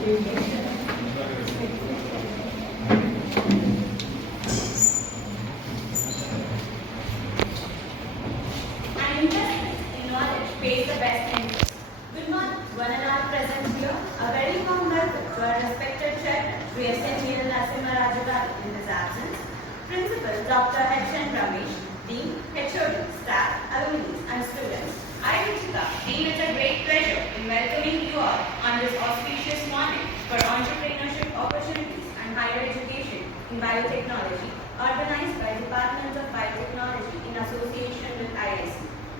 investment in knowledge pays the best interest. Good morning, one and all present here. A very warm welcome to our respected chairman, Sri Narasimha Rajagari in his absence, Principal Dr. H.N. Ramesh, Dean, HOD, staff, alumni and students. I, Ritika, deem it a great pleasure in welcoming you all on this auspicious morning for entrepreneurship opportunities and higher education in biotechnology, organized by Department of Biotechnology in association with IIC.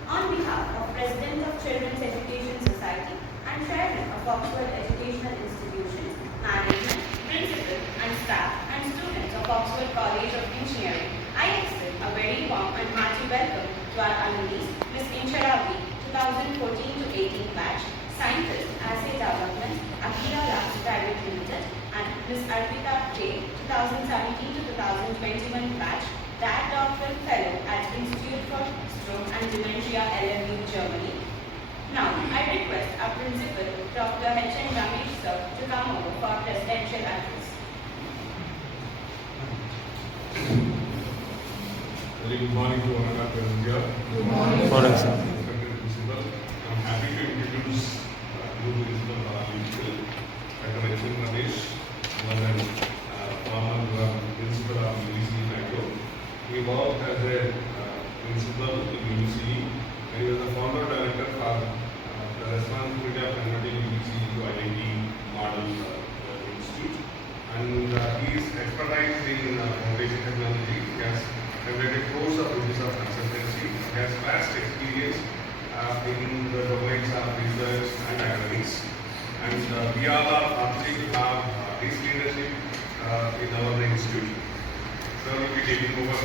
On behalf of President of Children's Education Society and Chairman of Oxford Educational Institutions, management, principal and staff and students of Oxford College of Engineering, I extend a very warm and hearty welcome to our alumni, Ms. Insharavi, 2014 to 18 batch, Scientist, Assay Development, Akira Labs Private Limited, and Ms. Arpita J, 2017 to 2021 batch, Dad Doctoral Fellow at Institute for Stroke and Dementia, LMU, Germany. Now, I request our Principal, Dr. H.N. Ramesh sir, to come over for presidential address. Very good morning to all of our present here. Good morning, sir. Principal, I'm happy to introduce new principal for our school, Dr. H.N. Ramesh, and former principal of UBC Bangalore. He worked as a principal in UBC, and he was the founder director for the responsibility of converting UBC to IIT model institute. And his expertise in information technology. He has completed course of business of consultancy. He has vast experience in the domains of research and academics. And we all are fortunate to have his leadership in our institute. So we will be taking over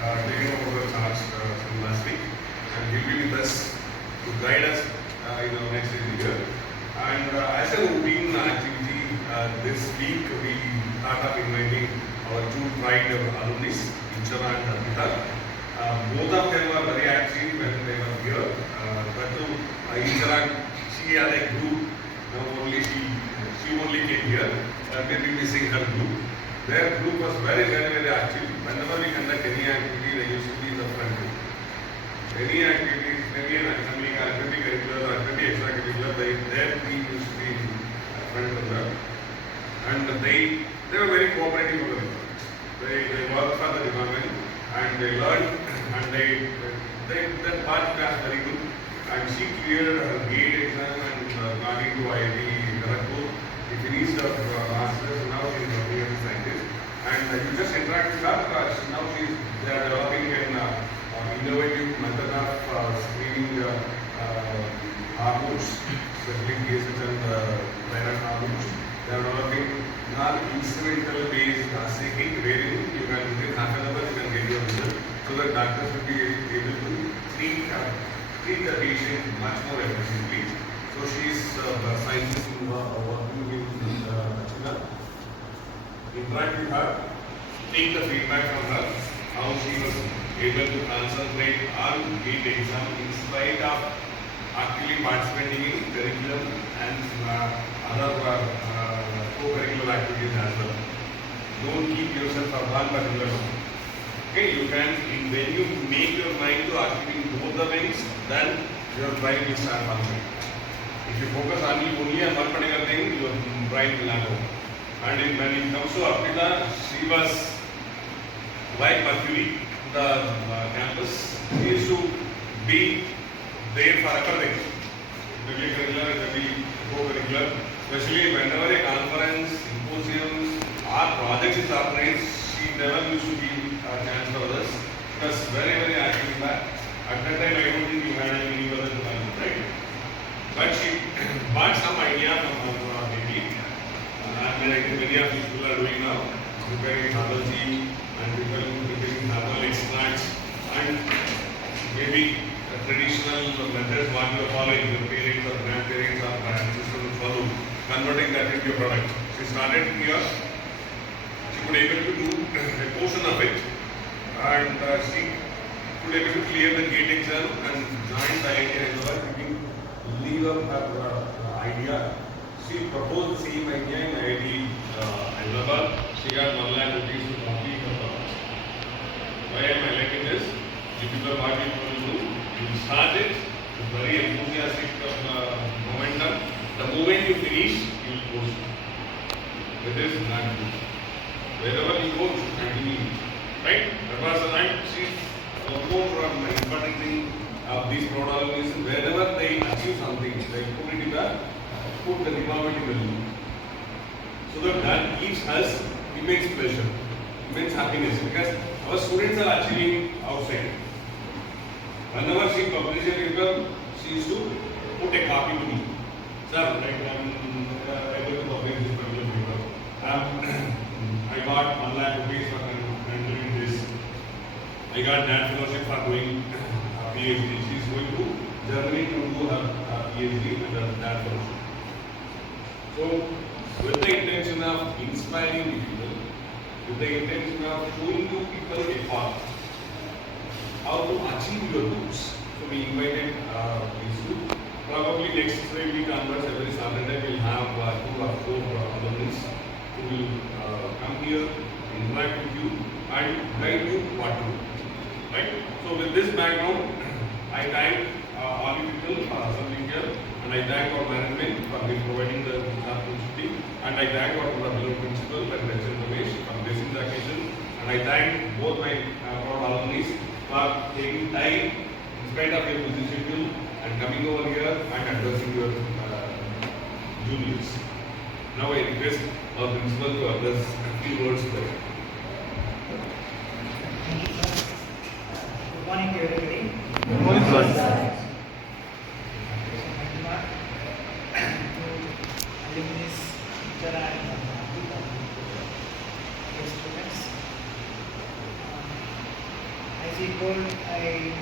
the charge from last week, and he will be with us to guide us in our next year. And as a routine activity, this week we thought of inviting our two tried alumni, Inchara and Arpita. Both of them were very active when they were here. But Inchara, she had a group. Now only she only came here. We will be missing her group. Their group was very active. Whenever we conduct any activity, they used to be in the front group. Any activity, maybe an academic, academic curricular, academic extracurricular, their team used to be in front of them. And they were very cooperative with the department. They worked for the department and they learned and their part was very good. And she cleared her GATE exam and got into IIT Kharagpur. She finished her master's, now she is working as a scientist. And you just interact with her because now they are developing an innovative method of screening hormones, especially cases and thyroid hormones. They are developing non-instrumental based assay kit wherein you can within half an hour you can get your result, so that doctors will be able to treat the patient much more efficiently. So she is a scientist who are working with China. Interact with her, take the feedback from her, how she was able to concentrate on GATE exam in spite of actively participating in curriculum and other co-curricular activities as well. Don't keep yourself for one particular one. Okay, you can, when you make your mind to activate both the wings, then your brain will start functioning. If you focus only on one particular thing, your brain will not go. And when it comes to Arpita, she was like Mercury, the campus. She used to be there for everything. Maybe curricular, maybe co-curricular. Especially whenever a conference, symposium, or project is organized, she never used to give a chance for others. Because very active in that. At that time, I don't think you had any other department, right? But she bought some idea from her baby. And I think many of these people are doing now, preparing herbology and preparing herbal extracts and maybe traditional methods what you are following, your parents or grandparents or ancestors follow, converting that into a product. She started here, she could able to do a portion of it, and she could able to clear the GATE exam and join the IIT Hyderabad. Leave up her idea. she proposed the same idea in IIT Hyderabad. She got 1 lakh rupees to complete her project. Why am I liking this? If you are what you want to do, you start it with very enthusiastic momentum. The moment you finish, you will post. It is not good. Wherever you go, you should continue. Right? That was the night. She's more from implementing these products. Wherever they achieve something, they put the development in the loop. So that gives us immense pleasure, immense happiness, because our students are achieving outside. Whenever she published a paper, she used to put a copy to me. Sir, like I able to publish this particular paper. I got 1 lakh rupees for doing this. I got that fellowship for doing PhD. She is going to Germany to do her PhD under that fellowship. So, with the intention of inspiring people, with the intention of showing you people a path, how to achieve your goals. So we invited these two. Probably next week onwards, every Saturday we'll have 2 or 4 alumni who will come here, interact with you, and guide you what to do. Right? So with this background, I thank all you people for assembling here, and I thank our management for providing the opportunity, and I thank our principal and Lecturer Ramesh for blessing the occasion, and I thank both my proud alumni for taking time in spite of your busy schedule and coming over here and addressing your juniors. Now I request our principal to address a few words there. Thank you, sir. Good morning to everybody. Good morning, sir. Alumni, teacher and students. As he told, I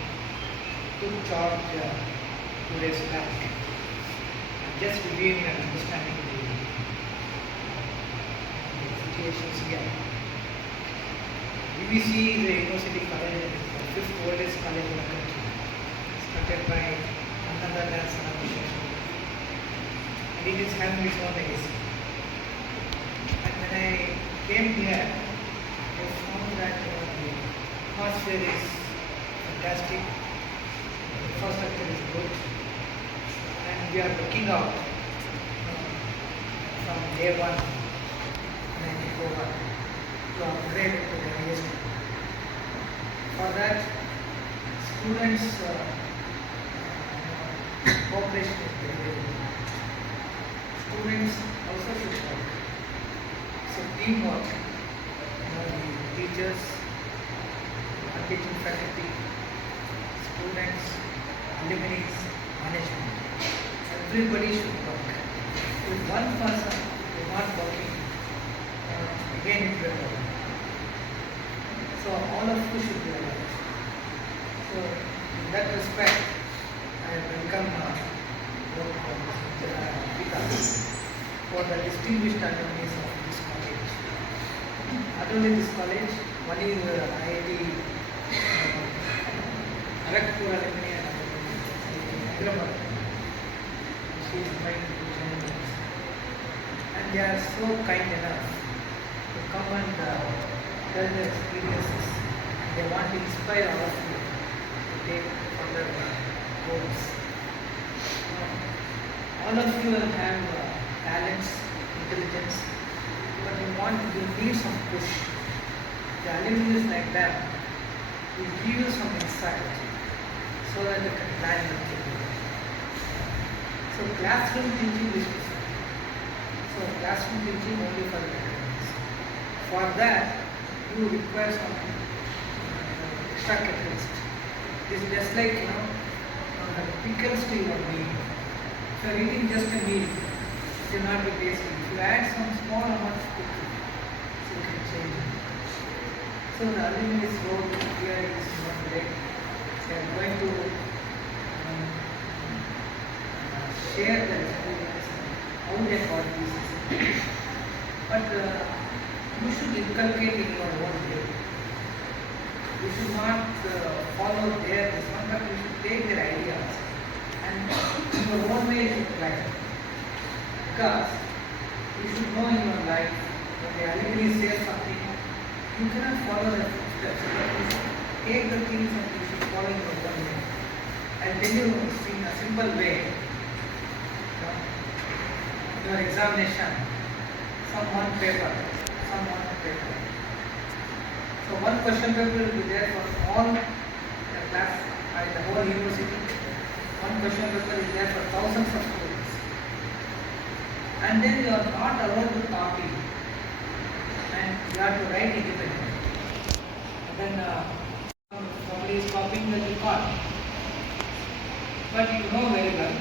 took charge 2 days back. Just reviewing and understanding the situations here. UBC is a university college, the 5th oldest college in the country. Started by another dance association. And it is having its own legacy. And when I came here, I found that the atmosphere is fantastic, the infrastructure is good, and we are looking out from day one when I take over to upgrade to the highest level. For that, students' cooperation is very, very important. Students also should work. So teamwork, the teachers, teaching faculty, students, alumni, management, everybody should work. If one person is not working, again it will happen. So all of you should be alive. So in that respect, I welcome for the distinguished alumni of this college. Not only this college, one is IIT Kharagpur alumni and Hyderabad. She is going to join us. And they are so kind enough to come and tell their experiences. They want to inspire all of you to take further goals. All of you will have talents, intelligence, but you need some push. The alumni is like that. We give you some insight so that you can plan your career. So classroom teaching is different. So classroom teaching only for the academics. For that, you require some extra catalyst. It is just like the pickles to your meal. If you are eating just a meal, it will not be tasty. If you add some small amount of pickle, so you can change it. So the alumni's role here is not great. They are going to share their experience, how they got this. But you should inculcate in your own way. You should not follow their this one, but you should take their ideas and in your own way you should try. Because you should know in your life when the alumni says something, you cannot follow the footsteps. But you should take the things and you should follow in your own way. I'll tell you in a simple way. Your examination, some one paper. So one question paper will be there for all the class at the whole university. One question paper is there for thousands of students. And then you are not allowed to copy. And you have to write independently. And then somebody is copying the record. But you know very well,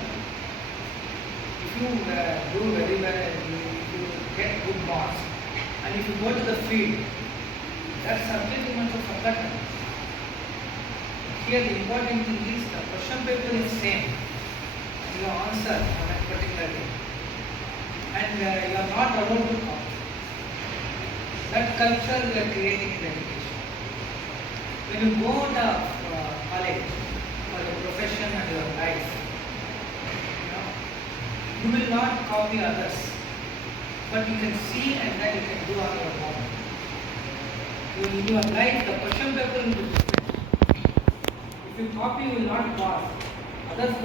if you do very well and you get good marks, and if you go to the field, that subject you must have forgotten. Here the important thing is the question paper is same. You answer on a particular day. And you are not allowed to copy. That culture we are creating in education. When you go to college for your profession and your life, you will not copy others, but you can see and then you can do on your own. In your life, the question paper will be different. If you copy, you will not pass. Others'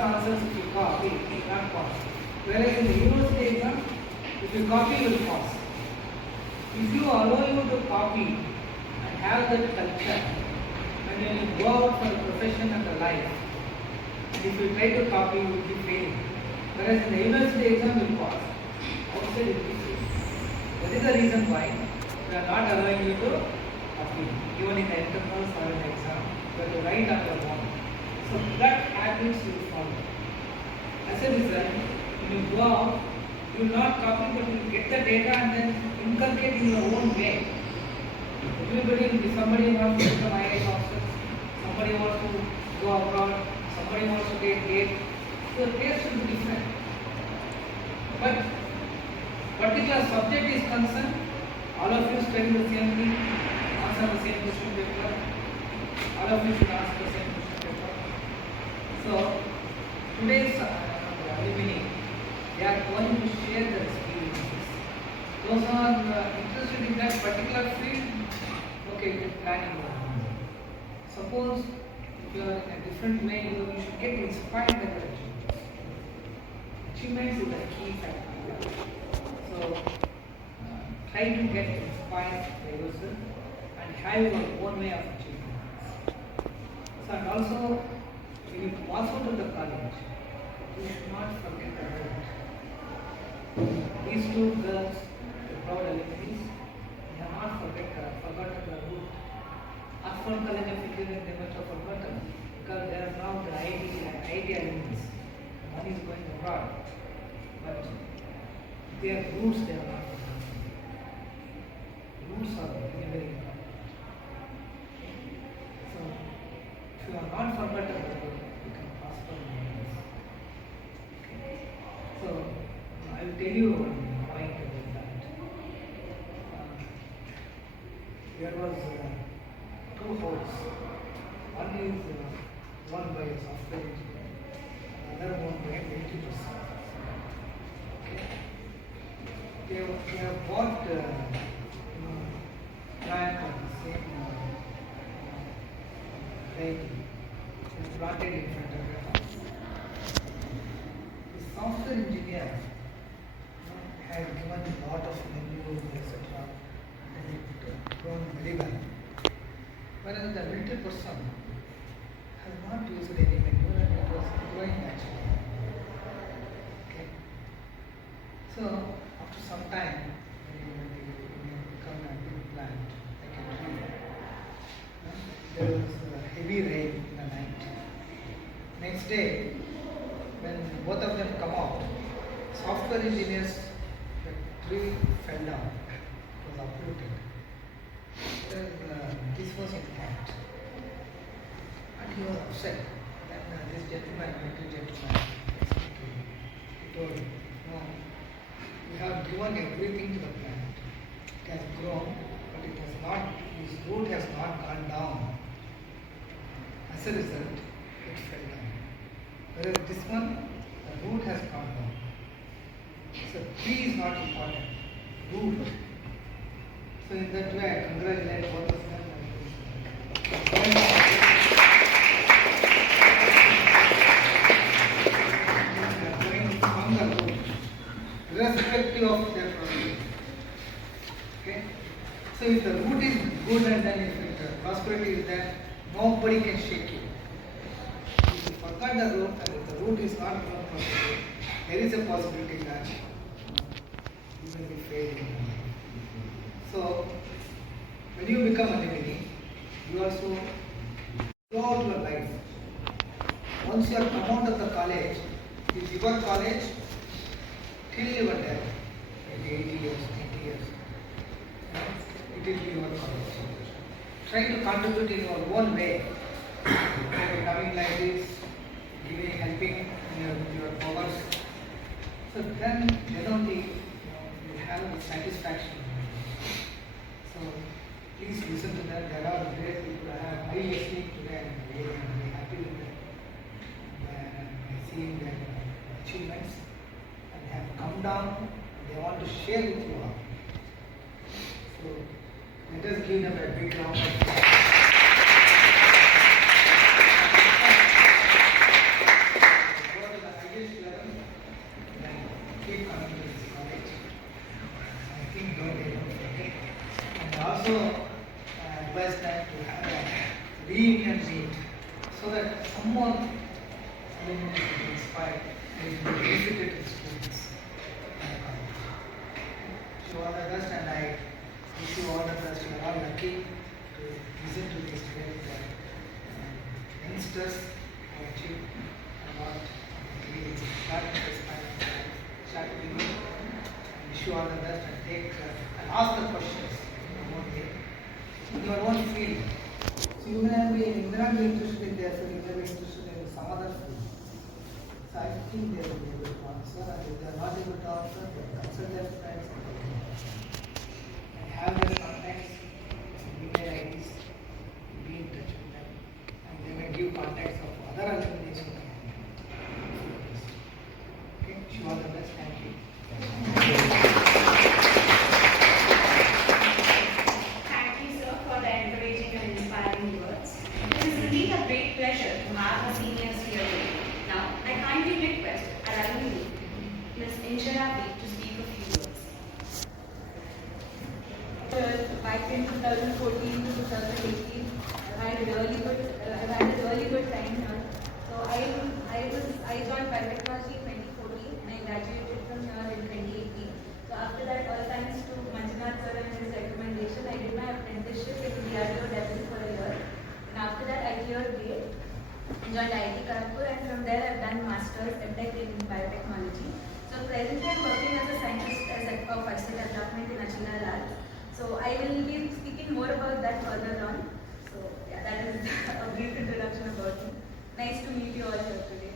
answers, if you copy, you will not pass. Whereas in the university exam, if you copy, you will pass. If you allow you to copy and have that culture, and when you go out for the profession and the life, and if you try to copy, you will be failing. Whereas in the university exam, you will pass. Outside, it will be fail. That is the reason why we are not allowing you to copy, even in the entrance or in the exam. You have to write on your own. So that habits you will follow. As a result, when you go out, you will not copy, but you will get the data and then inculcate in your own way. Everybody will be, somebody wants to become IAS officer, somebody wants to go abroad, somebody wants to get GATE. So the taste will be different. But particular subject is concerned, all of you study the same thing, answer the same question paper, all of you should answer the same question paper. So today's alumni, they are going to share their experiences. Those who are interested in that particular field, okay, you can plan your own. Suppose if you are in a different way, you should get inspired by the achievements. Achievements is a key factor. So try to get inspired by yourself and have your own way of achieving. So and also, when you pass out of the college, you should not forget the root. These two girls, the proud alumni, they have not forgotten the root. Oxford College of Engineering, they must have forgotten because they are now the IT alumni. One is going abroad, but their roots they are not forgotten. Roots are very, very important. So, if you are not forgotten, you can prosper in your life. So, I will tell you one point about that. There was two halls. One is won by a software engineer, another one by a military person. Okay. They have bought plant of the same vehicle. It's planted in front of the house. The software engineer had given a lot of menus, etc. and it grown very well. Whereas the military person has not used any menu and it was growing naturally. Okay. So after some time, when you become a big plant, like a tree, there was heavy rain in the night. Next day, when both of them come out, software engineers, the tree fell down, it was uprooted. This was intact. And he was upset. Then this gentleman, military gentleman, he told him, no, you have given everything to the plant. It has grown, but it has not, its root has not gone down. As a result, it fell down. Whereas this one, the root has gone down. So tree is not important, root. So in that way, I congratulate both of them. They are going from the root, irrespective of their prosperity. Okay? So if the root is good and then if the prosperity is there, nobody can shake you. If you forgot the root and if the root is not prosperity, there is a possibility that you may be failing. So when you become an enemy, you also throughout your life. Once you are come out of the college, is your college till you are there, maybe 80 years, 90 years. It will be your college. Try to contribute in your own way. Maybe coming like this, giving, helping in your powers. So then only you have the satisfaction. So please listen to them. There are great people. I have high listening to them. I am very happy with them. I see their achievements and they have come down. They want to share with you all. So let us give them a big round of applause. Go to the highest level and keep coming to this college. I think don't forget. And also advise them to have a reunion meet so that someone will be inspired and will be benefited with students. So all the best, and I wish you all the best. You are all lucky to listen to these great youngsters who achieve a lot. We start to begin. I wish you all the best and and ask the questions about in your own field. So you may not be interested in their field, you may be interested in some other field. So I think they will be able to answer, and if they are not able to answer, they will consult their friends and have their contacts, email IDs, be in touch with them, and they may give contacts of other organizations. Okay, wish you all the best. Thank you. Thank you, sir, for the encouraging and inspiring words. It is indeed a great pleasure to have our seniors here today. Now, I kindly request Alumni Ms. Injara to speak a few words. Back in 2014 to 2018, I've had a really good time here. So I joined Biotechnology in 2014 and I graduated from here in 2018. So after that, all thanks to Manjunath sir and his recommendation, I did my apprenticeship in DRDO Delhi for a year. And after that, I cleared GATE and joined IIT Kharagpur, and from there I've done Masters MTech in Biotechnology. So presently I'm working as a scientist of Vaccine Development in Achina Lab. So I will be speaking more about that further on. So yeah, that is a brief introduction about me. Nice to meet you all here today.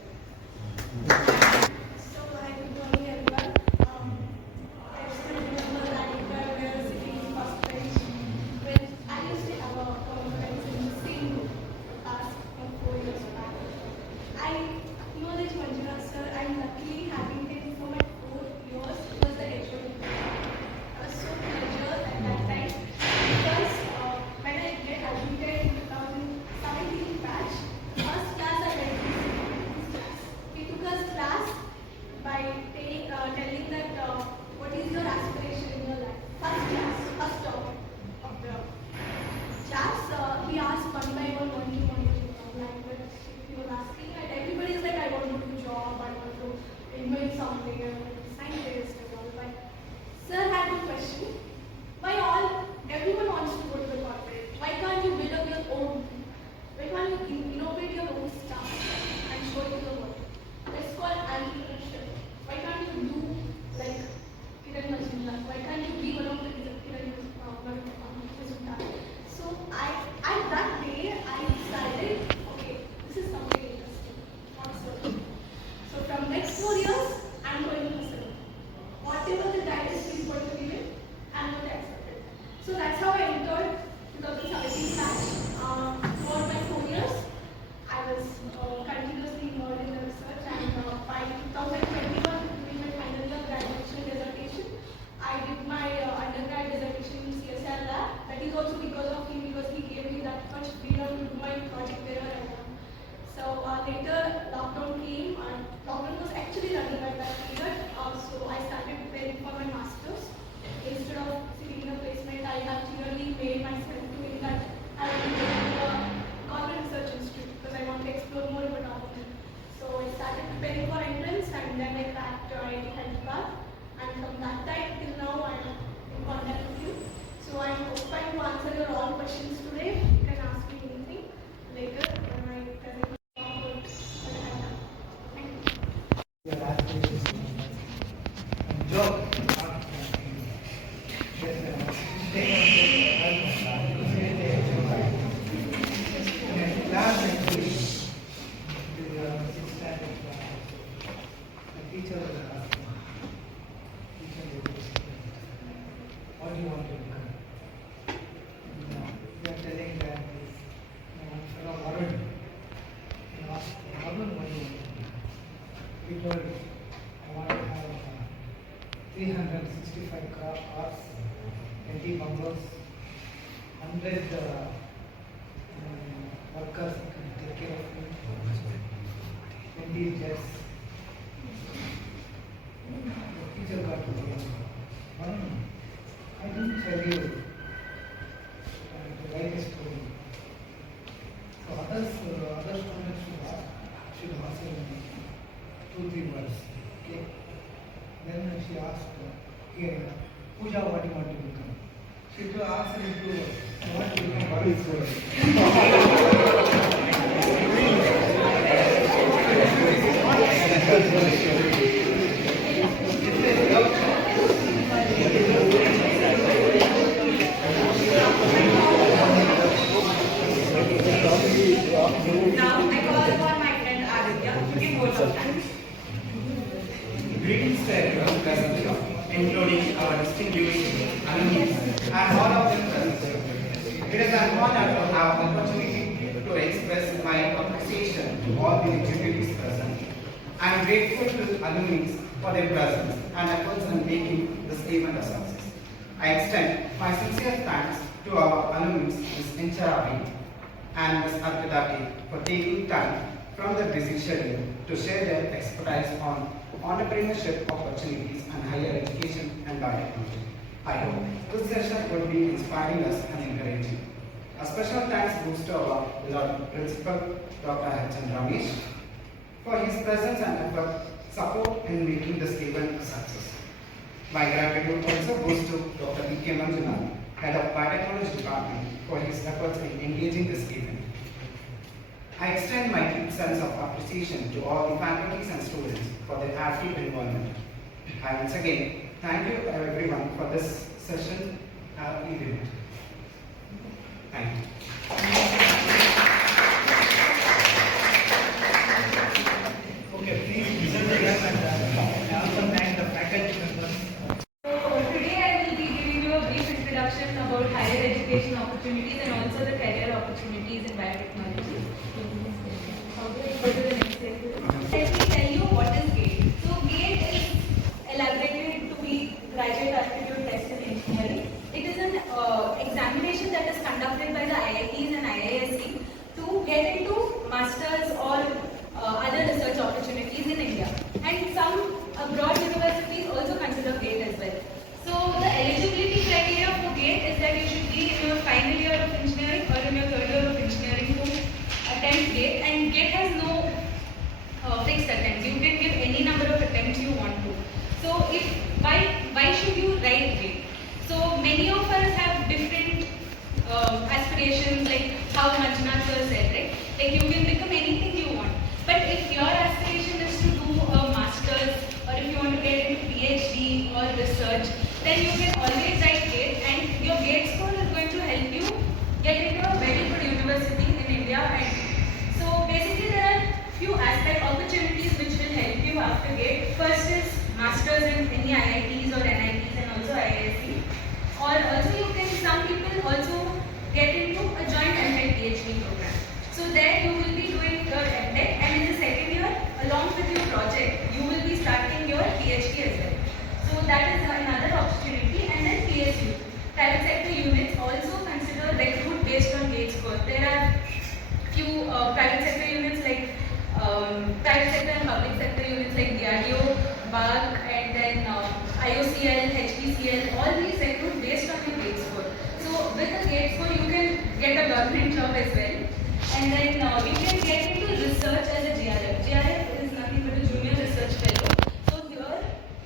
So hi, good morning everyone. I still remember that we were sitting in first bench when I used to have a conference in the same room last 4 years back. I acknowledge Manjunath sir, and luckily having him for my 4 years was the HOD. I was so pleasured at that time because when I get admitted in 2017 batch, the first class I went to this class. He took us class by telling that what is your aspiration in your life. First class, first topic of the class. He asked one by one what do you want to do in language. He was asking, and everybody is like, I want to do a job, I want to invent something, I want to be scientist and all. But sir had a question. Why everyone wants to go to the corporate? Why can't you build up your own? Why can't you innovate your own stuff and show it to the world? That's called entrepreneurship. Why can't you do like Kiran Majumdar? Why can't you be one of the Kiran Majumdar? So at that day I decided, okay, this is something interesting. Also, so from next 4 years, I'm going to listen. Whatever the guidance is going to give it, I'm going to accept it. So that's how I entered 2017 batch. For my 4 years, I was continuously involved in the research, and by 2021, during my final year graduation 365 cars, 20 bumpers, 100 workers who can take care of me, 20 jets. The teacher got to hear one. I didn't tell you to write a story. So other students should answer in 2-3 words. Okay. Then she asked, here, Pooja, what do you want to become? She to answer in 2 words. I want to become what is good. Now I call upon my friend Aditya to give votes of thanks. Greetings to everyone present here, including our distinguished alumni and all of them present. It is an honor to have the opportunity to express my appreciation to all the dignitaries present. I am grateful to the alumni for their presence and efforts in making this event a success. I extend my sincere thanks to our alumni, Ms. Incharavi and Ms. Arpitati, for taking time from their busy schedule to share their expertise on entrepreneurship opportunities and higher education and biotechnology. I hope this session will be inspiring us and encouraging. A special thanks goes to our beloved Principal, Dr. H. Ramesh, for his presence and effort, support in making this event a success. My gratitude also goes to Dr. B.K. Manjunath, Head of Biotechnology Department, for his efforts in engaging this event. I extend my deep sense of appreciation to all the faculties and students for their active involvement. And once again, thank you everyone for this session event. Thank you. Okay, please listen to them and I also thank the faculty members. So today I will be giving you a brief introduction about higher education opportunities and also the career opportunities in biotechnology. How do I go to the next slide? Let me tell you what is GATE. So GATE is elaborated to be Graduate Aptitude Test in Engineering. It is an examination that is conducted by the IITs and IISc to get into masters or other research opportunities in India. And some abroad universities also consider GATE as well. So the eligibility criteria for GATE is that you should be in your final year of engineering or in your third year of engineering to attempt GATE, and GATE has no fixed attempts. You can give any number of attempts you want to. So why should you write GATE? So many of us have different aspirations, like how Manjunath sir said, right? Like you can become anything you want. But if your aspiration is to do a master's or if you want to get into PhD or research, then you can always write GATE, and your GATE score is going to help you get into a very good university in India. And so basically there are few aspect opportunities which will help you after GATE. First is masters in any IITs or NITs and also IISc. Or also you can, some people also get into a joint MTech PhD program. So there you will be doing your MTech, and in the second year, along with your project, you will be starting your PhD as well. So that is another opportunity. And then PSU, private sector units also consider recruit based on GATE score. There are few private sector units like private sector and public sector units like DRDO, BARC, and then IOCL, HPCL, all these recruit based on your GATE score. So with a GATE score, you can get a government job as well. And then you can get into research as a GRF. GRF is nothing but a junior research fellow. So here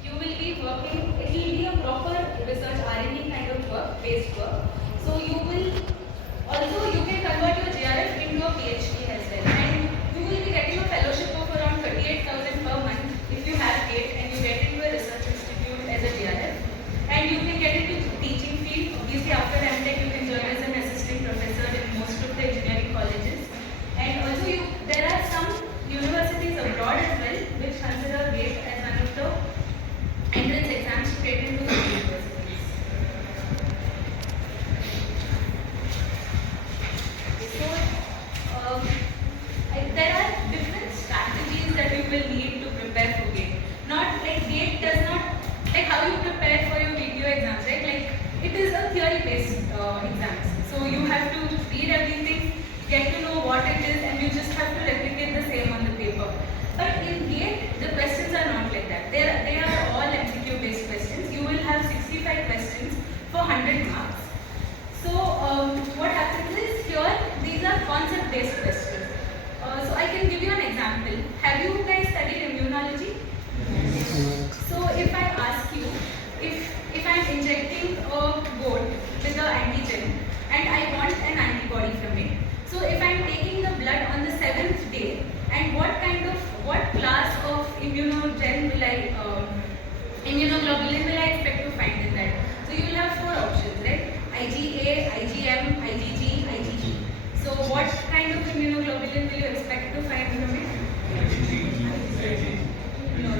you will be working, it will be a proper research R&D kind of work, based work. So you will also, you can convert your GRF into a PhD as well. And you will be getting a fellowship of around 38,000 per month if you have GATE and you get into a research institute as a GRF. And you can get into teaching field. Obviously after MTech you can join as an assistant professor in most of the engineering colleges. And also there are some universities abroad as well which consider GATE as one of the entrance exams to get into the universities. So there are different strategies that you will need to prepare for GATE. Not like GATE does not, like how you you just have to replicate the same on the paper. But in GATE, the questions are not like that. They are all MCQ based questions. You will have 65 questions for 100 marks. So what happens is here, these are concept based questions. So I can give you an example. Have you guys studied immunology? So if I ask you, if I'm injecting a goat with an antigen and I want an antibody from it, so if I'm taking the blood on the 7th day, and what class of immunoglobulin will I expect to find in that? So you will have 4 options, right? IgA, IgM, IgG, IgG. So what kind of immunoglobulin will you expect to find from it? No,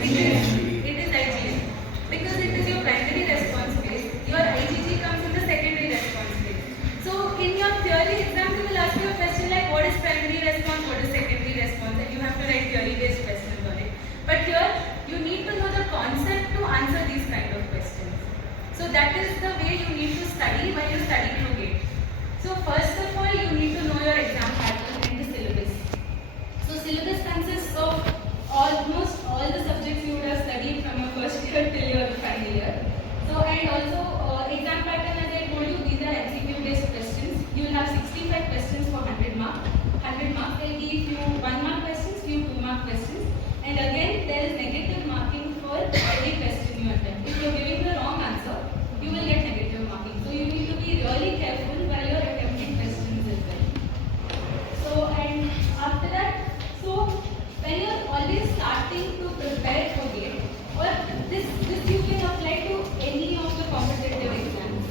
it is IgM. Because it is your primary response phase. Your IgG comes in the secondary response phase. So in your theory exam, they will ask you a question like what is primary response, what is secondary response, and you have to write theory-based questions on it. But here, you need to know the concept to answer these kind of questions. So that is the way you need to study while you study through GATE. So first of all, you need to know your exam pattern and the syllabus. So syllabus consists of almost all the subjects you would have studied from your first year till your final year. So and also exam pattern, as I told you, these are MCQ based questions. You will have 65 questions for 100 marks. 100 marks, they will give you 1 mark questions, few 2 mark questions. And again, there is negative marking for every question you attempt. If you are giving the wrong answer, you will get negative marking. So you need to be really careful while you are attempting questions as well. So and after that, so when you are always starting to prepare for GATE, or this you can apply to any of the competitive exams.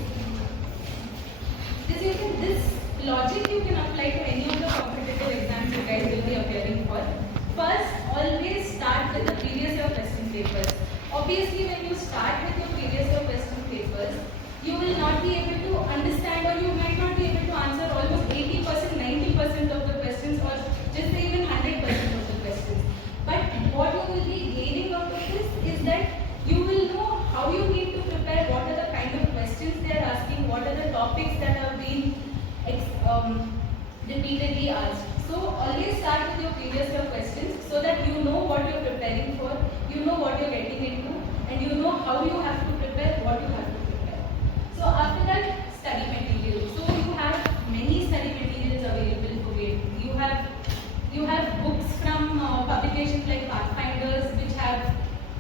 This logic you can apply to any of the competitive exams you guys will be appearing for. First, always start with the previous year question papers. Obviously, when you start with your previous year question papers, you will not be able to understand, or you might not be able to answer almost 80%, 90% of the questions, or just even 100% of the questions. But what you will be gaining out of this is that you will know how you need to prepare, what are the kind of questions they are asking, what are the topics that have been repeatedly asked. So always start with your previous year questions so that you know what you are preparing for, you know what you are getting into, and you know how you have to prepare, what you have to prepare. So after that, study materials. So you have many study materials available for GATE. You have books from publications like Pathfinders, which have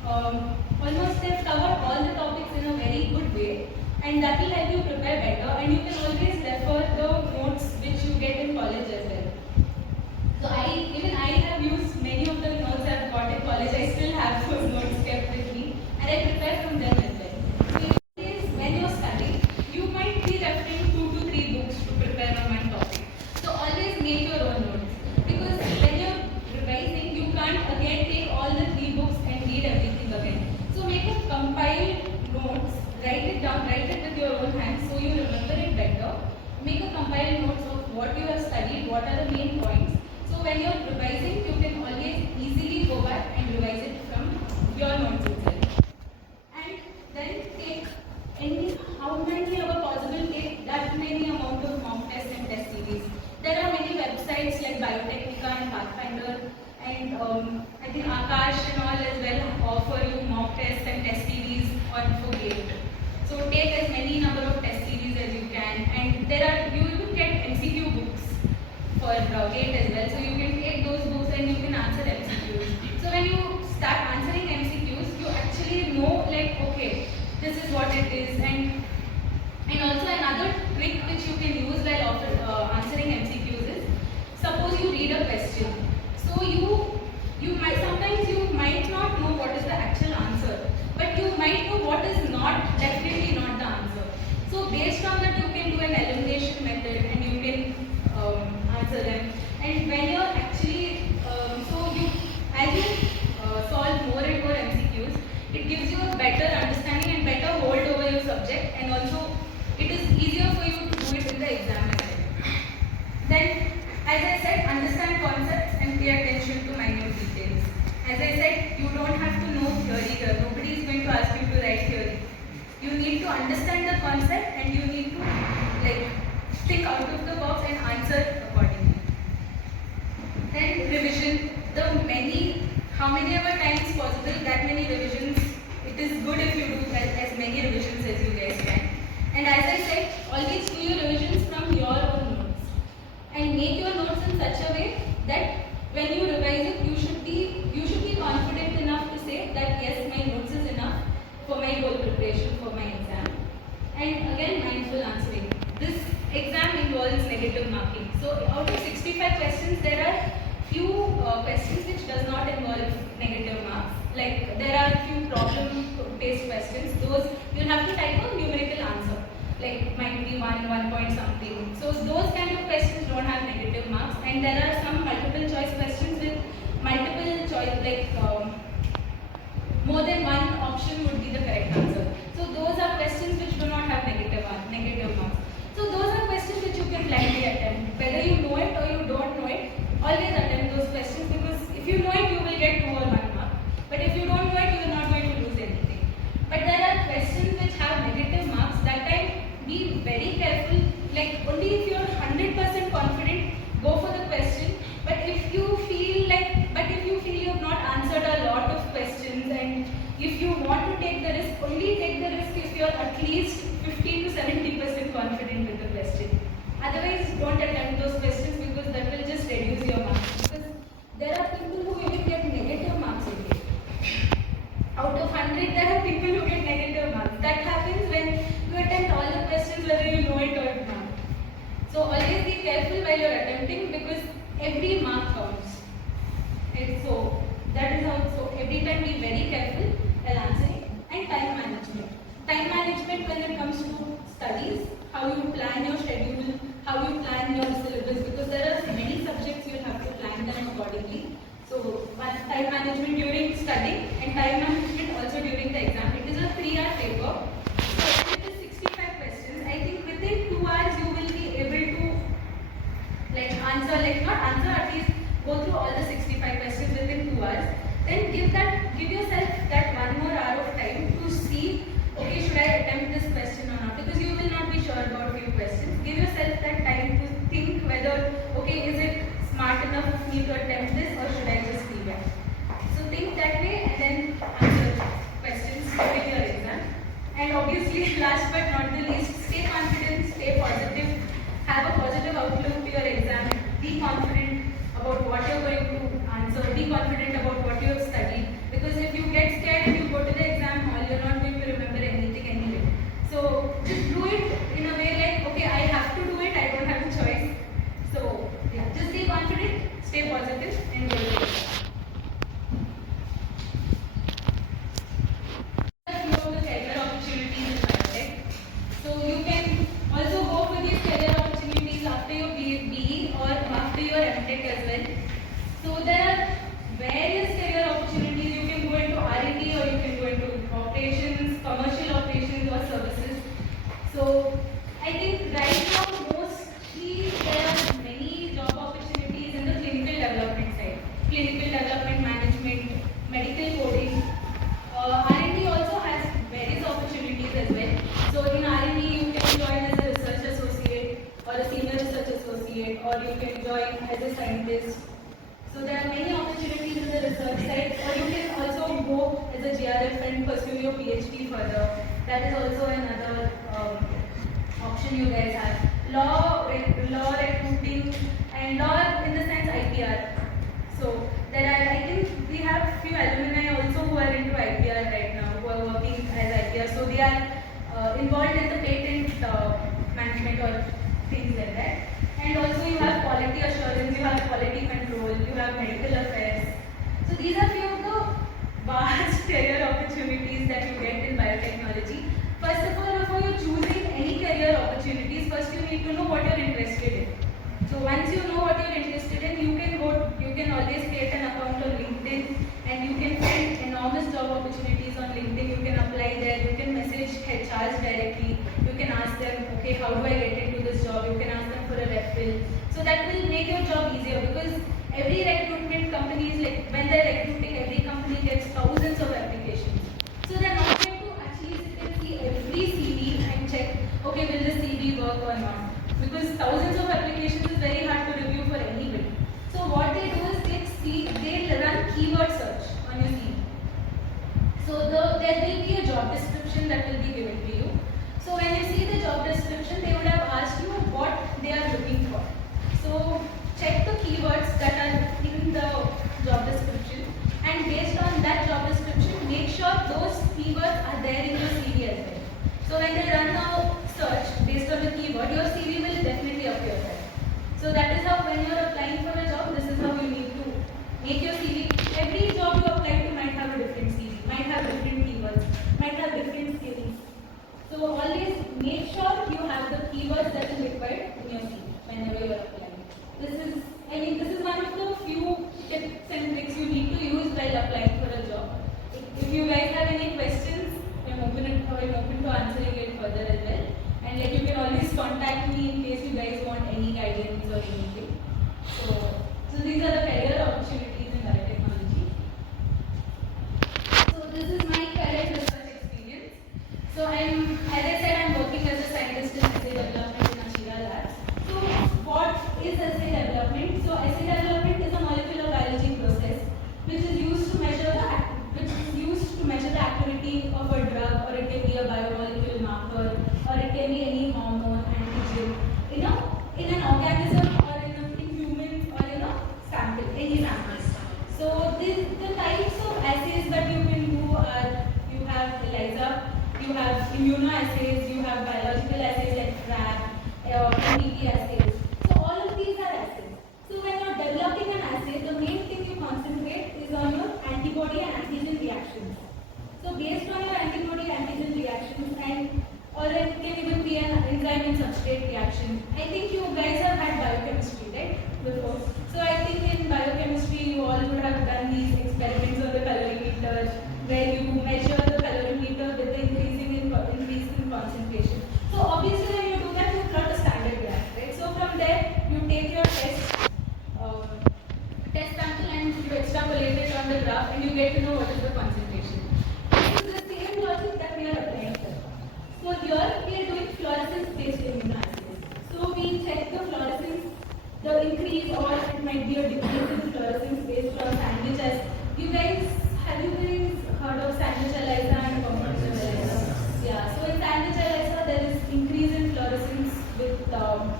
almost they've covered all the topics in a very good way, and that will help you prepare better. And you can always refer the notes which you get in college as well. So I have used many of the notes I've got in college. I still have those notes kept with me, and I prepare from them as well. So when you're studying, you might be referring 2 to 3 books to prepare on one topic. So always make your own notes, because when you're revising, you can't again take all the 3 books and read everything again. So make a compiled notes, write it down, write it with your own hands so you remember it better. Make a compiled notes of what you have studied, what are the main points. So when you're revising, you can always easily go back and revise it from your notes itself. And then take how many ever possible, take that many amount of mock tests and test series. There are many websites like Biotechnology and Pathfinder, and I think Akash and all as well offer you mock tests and test series for GATE. So take as many number of test series as you can, and you will get MCQ books for GATE as well. So you can take those books and you can answer MCQs. So when you start answering MCQs, you actually know like, okay, this is what it is. And also another trick which you can use while answering MCQs is, suppose you read a question. So sometimes you might not know what is the actual answer, but you might know what is definitely not the answer. So based on that, you can do an elimination method and you can answer them. And when you're actually, as you solve more and more MCQs, it gives you a better understanding and better hold over your subject, and also it is easier for you to do it in the exam as well. Then, as I said, understand concepts and pay attention to minute details. As I said, you don't have to know theory here. Nobody is going to ask you to write theory. You need to understand the concept and you need to think out of the box and answer accordingly. Then revision, how many ever times possible, that many revisions. It is good if you do as many revisions as you guys can. And as I said, always do your revisions from your own notes. And make your notes in such a way that when you revise it, you should be confident enough to say that yes, my notes is enough for my whole preparation for my exam. And again, mindful answering. This exam involves negative marking. So out of 65 questions, there are few questions which does not involve negative marks. Like there are few problem-based questions. Those you'll have to type a numerical answer. Like might be 1 point something. So those kind of questions don't have negative marks. And there are some multiple choice questions with multiple choice, like more than one option would be the correct answer. So those are questions which do not have negative marks. So those are questions which you can blindly attempt. Whether you know it or you don't know it, always attempt those questions, because if you know it, you will get 2 or 1 mark. But if you don't know it, you are not going to lose anything. But there are questions which have negative marks. That time, be very careful. Like only if you are 100% confident, go for the question. But if you feel you have not answered a lot of questions, and if you want to take the risk, only take the risk if you are at least 50 to 70% confident with the question. Otherwise, don't attempt those questions, because that will just reduce your marks. Because there are people who even get negative marks in it. Out of 100, there are people who get negative marks. That happens when you attempt all the questions whether you know it or not. So always be careful while you're attempting, because every mark counts. And so that is also every time be very careful while answering. And time management. Time management when it comes to studies, how you plan your schedule, how you plan your syllabus, because there are many subjects you have to plan them accordingly. So time management during studying and time management also during the exam. It is a 3-hour paper. So it is 65 questions. I think within 2 hours you will be able to at least go through all the 65 questions within 2 hours. Then give yourself that 1 more hour of time to see, okay, should I attempt this question or not? Because you will not be sure about few questions. Give yourself that time to think whether, okay, is it smart enough of me to attempt this, or should I just leave it? So think that way and then answer questions during your exam. And obviously, last but not the least, stay confident, stay positive, have a positive outlook to your exam. Be confident about what you're going to answer. Be confident about what you have studied. Because if you get scared and you go to the exam hall, you're not going to remember anything anyway. So just do it in a way like, okay, I have to do it, I don't have a choice. So yeah, just be confident, stay positive, and go to the exam. A few of the career opportunities in biotech. So you can also go for these career opportunities after your BE or after your MTech as well. So there are various career opportunities. You can go into R&D, or you can go into operations, commercial operations or services. So I think right now mostly there are many job opportunities in the clinical development side. Clinical development management, medical coding. R&D also has various opportunities as well. So in R&D you can join as a research associate or a senior research associate, or you can join as a scientist. So there are many opportunities in the research side, or you can also go as a GRF and pursue your PhD further. That is also another option you guys have. Law, recruiting, and law in the sense IPR. So there are, I think we have few alumni also who are into IPR right now, who are working as IPR. So they are involved in the patent management or things like that. And also you have quality assurance, you have quality control, you have medical affairs. So these are few of the vast career opportunities that you get in biotechnology. First of all, before you choosing any career opportunities, first you need to know what you're interested in. So once you know what you're interested in, you can always create an account on LinkedIn, and you can find enormous job opportunities on LinkedIn. You can apply there, you can message HRs directly, you can ask them, okay, how do I get into this job? You can ask them for a referral. So that will make your job easier, because every recruitment company is like, when they're recruiting, every company gets thousands of applications. So they're not going to actually sit and see every CV and check, okay, will this CV work or not? Because thousands of applications is very hard to review for anybody. So what they do will be given to you. So when you see the job description, they would have asked you what they are looking for. So check the keywords that are in the job description, and based on that job description, make sure those keywords are there in your CV as well. So when they run a search based on the keyword, your CV will definitely appear there. So that is how when you are applying for a job, this is how you need to make your CV. Every job you apply to might have a different CV, might have different keywords, might have different skills. So always make sure you have the keywords that is required in your CV whenever you are applying. This is one of the few tips and tricks you need to use while applying for a job. If you guys have any questions, I'm open to answering it further as well. And like you can always contact me in case you guys want any guidance or anything. So these are the career opportunities in biotechnology. So this is my current research experience. So as I said, I'm working as a scientist in assay development in Ashira Labs. So what is assay development? So assay development is a molecular biology process which is used to measure the activity of a drug, or it can be a biomolecule marker, or it can be any hormone, antigen, in an organism, or in humans, or in a sample, any samples. So the types of assays that you can do are, you have ELISA, you have immunoassays, you have biological assays like FRAB, FDP assays. So all of these are assays. So when you're developing an assay, the main thing you concentrate is on your antibody and antigen reactions. So based on your antibody-antigen reactions, or it can even be an enzyme and substrate reaction. I think you guys have had biochemistry, right? Before. So I think in biochemistry you all would have done these experiments on the calorimeter, where you measure the calorimeter with the increase in concentration. So obviously when you do that, you plot a standard graph, right? So from there you take your test sample and you extrapolate it on the graph, and you get to know what is the concentration. This is the same logic that we are applying here. So here we are doing fluorescence-based immunoassays. So we check the fluorescence, the increase, or it might be a decrease in fluorescence based on sandwich as have you guys heard of sandwich ELISA and competitive ELISA? Yeah. So in sandwich ELISA there is increase in fluorescence with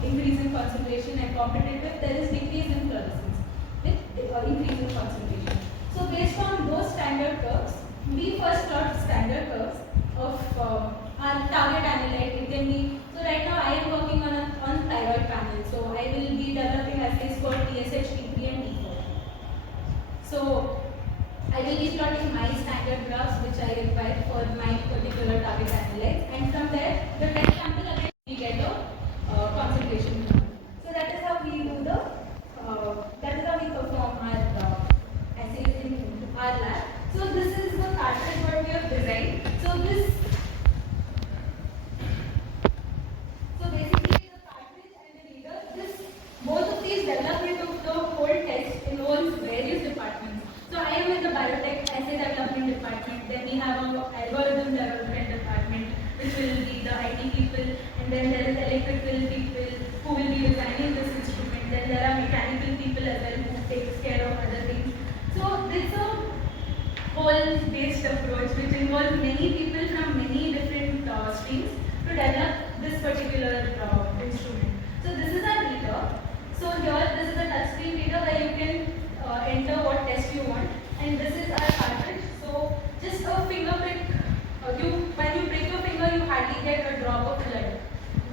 increase in concentration, and competitive there is decrease in fluorescence with increase in concentration. So based on those standard curves, we first plot standard curves of our target analyte. It can be, so right now I am working on thyroid panel. So I will be developing assays for TSH, T3 and T4. So I will be plotting my standard graphs which I require for my particular target analyte, and from there the test sample again we get a concentration. So that is how we do that is how we perform our assays in our lab. So this is the cartridge what we have designed. So basically the cartridge and the reader, both of these development of the whole test involves various departments. So I am in the biotech assay development department, then we have an algorithm development department which will be the IT people, and then there is electrical people who will be designing this instrument, then there are mechanical people as well who takes care of other things. So it's a whole-based approach which involves many people from many different streams to develop this particular instrument. So this is our reader. So here this is a touchscreen reader where you can enter what test you want, and this is our cartridge. So just a finger prick. When you prick your finger, you hardly get a drop of blood,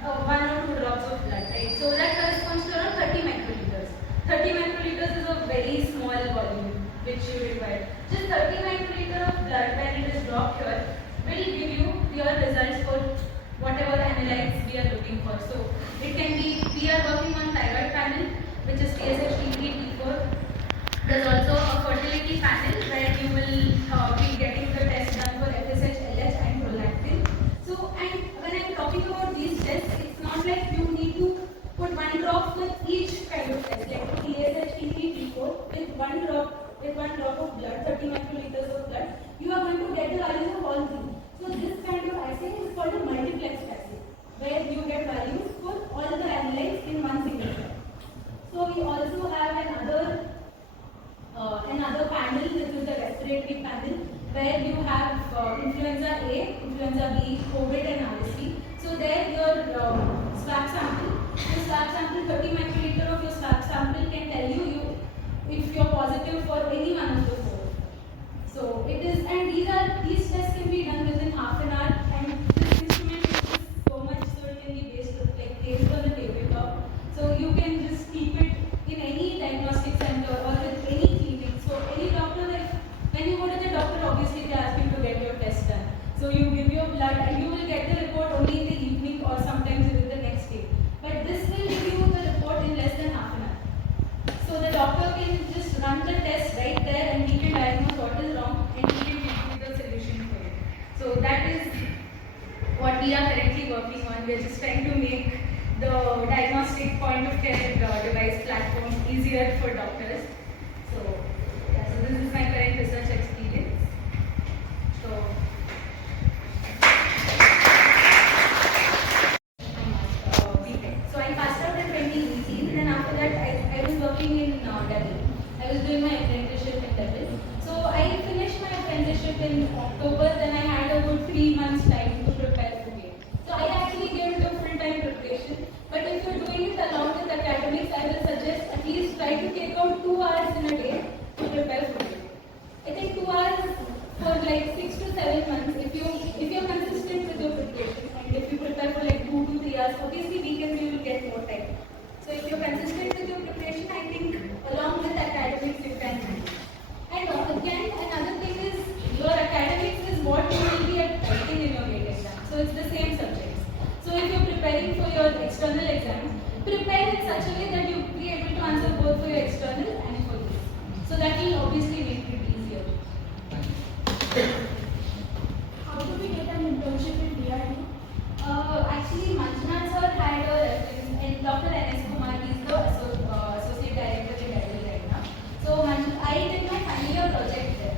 1 or 2 drops of blood, right? So that corresponds to around 30 microliters. 30 microliters is a very small volume which you require. Just 30 microliter of blood when it is dropped here will give you your results for whatever analytes we are looking for. So it can be, we are working on thyroid panel which is TSH, T3, T4. There's also a fertility panel where you will be getting the test done for FSH, LH and prolactin. So, and when I'm talking about these tests, it's not like you need to put 1 drop with each kind of test, like for TSH, T3, T4, with one drop of blood, 30 microliters of blood, you are going to get the values of all three. So this kind of assay is called a multiplex assay, where you get values for all the analytes in one single shot. So we also have another panel, this is the respiratory panel, where you have influenza A, influenza B, COVID and RSV. So there your swab sample, the swab sample, 30 microliter of your swab sample can tell you if you're positive for any one of the four. So it is, and these tests can be done within half an hour, and this instrument is so much so it can be placed on the tabletop. So you can just keep it in any diagnostic center or with any clinic. So any doctor, like when you go to the doctor, obviously they ask you to get your test done. So you give your blood and you will get the report only in the evening or sometimes within the next day. But this will give you the report in less than half an hour. So the doctor can just run the test right there and he can diagnose what is wrong and he can give you the solution for it. So that is what we are currently working on. We are just trying to make the diagnostic point of care device platform easier for doctors. So, yeah, so this is my current research experience. So, So I passed out in 2018, then after that I was working in Delhi. I was doing my apprenticeship in Delhi. So I finished my apprenticeship in October, then I had a good 3 months time to prepare for it. So I actually gave it a full-time preparation. But if you're doing it along with academics, I will suggest at least try to take out 2 hours in a day to prepare for it. I think 2 hours for like 6 to 7 months, if you're consistent with your preparation, and if you prepare for like 2 to 3 hours, obviously weekends you will get more time. So if you're consistent with your preparation, I think along with academics you can manage. And again, another thing is your academics is what you will be writing in your GATE exam. So it's the same subjects. So if you're preparing for your external exams, prepare in such a way that you'll be able to answer both for your external and for this. So that will obviously make it easier. How do we get an internship in DRD? Actually, Manjunath sir had a reference, and Dr. N.S. Kumar, he's the associate director in Delhi right now. So I did my final year project there.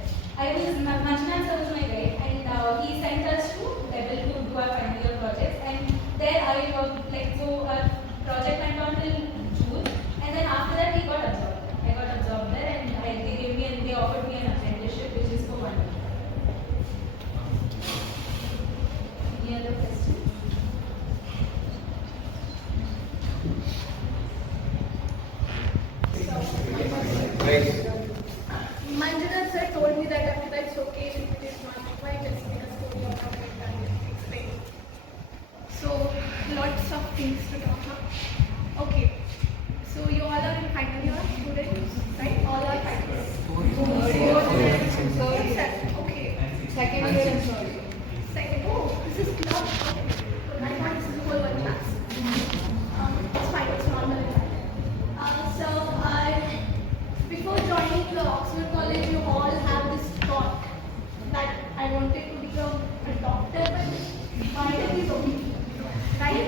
Manjunath sir was my guide, and he sent us to Delhi to do our final year projects. And there I worked, so our project went on till June, and then after that we got absorbed. I got absorbed there, and they offered me an apprenticeship, which is for 1 year. Any other questions? Manjunath sir told me that after that it's okay if it is not required, just make a story out of it and explain. So lots of things to talk about. Okay. So you all are in final year students, right? All are final year. Okay. Second year and third year. Second. Oh, this is club. I thought this is the whole one class. It's fine. It's normal. Before joining the Oxford College, you all have this thought that I wanted to become a doctor, but biotech is okay, right?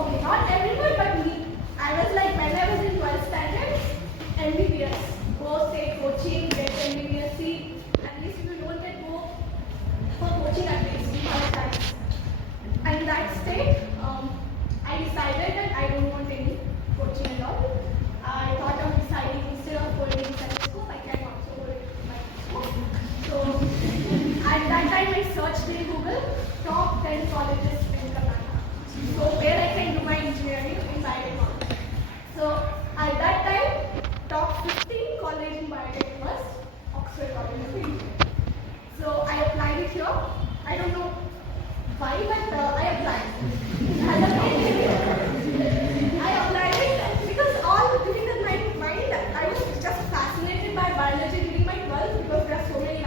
Okay, not everyone, but me. I was like, when I was in 12th standard, MBBS. Go take coaching, get MBBS seat. At least if you don't get go for coaching, at least you have a chance. And in that state, I decided that I don't want any coaching at all. I thought of deciding instead of holding stethoscope, I can also hold microscope. So at that time I searched in Google top 10 colleges in Karnataka. So where I can do my engineering in biotechnology. So at that time, top 15 college in biotech was Oxford College of Engineering. So I applied it here. I don't know why, but I applied. I applied it because all within my mind, I was just fascinated by biology during my 12th because there are so many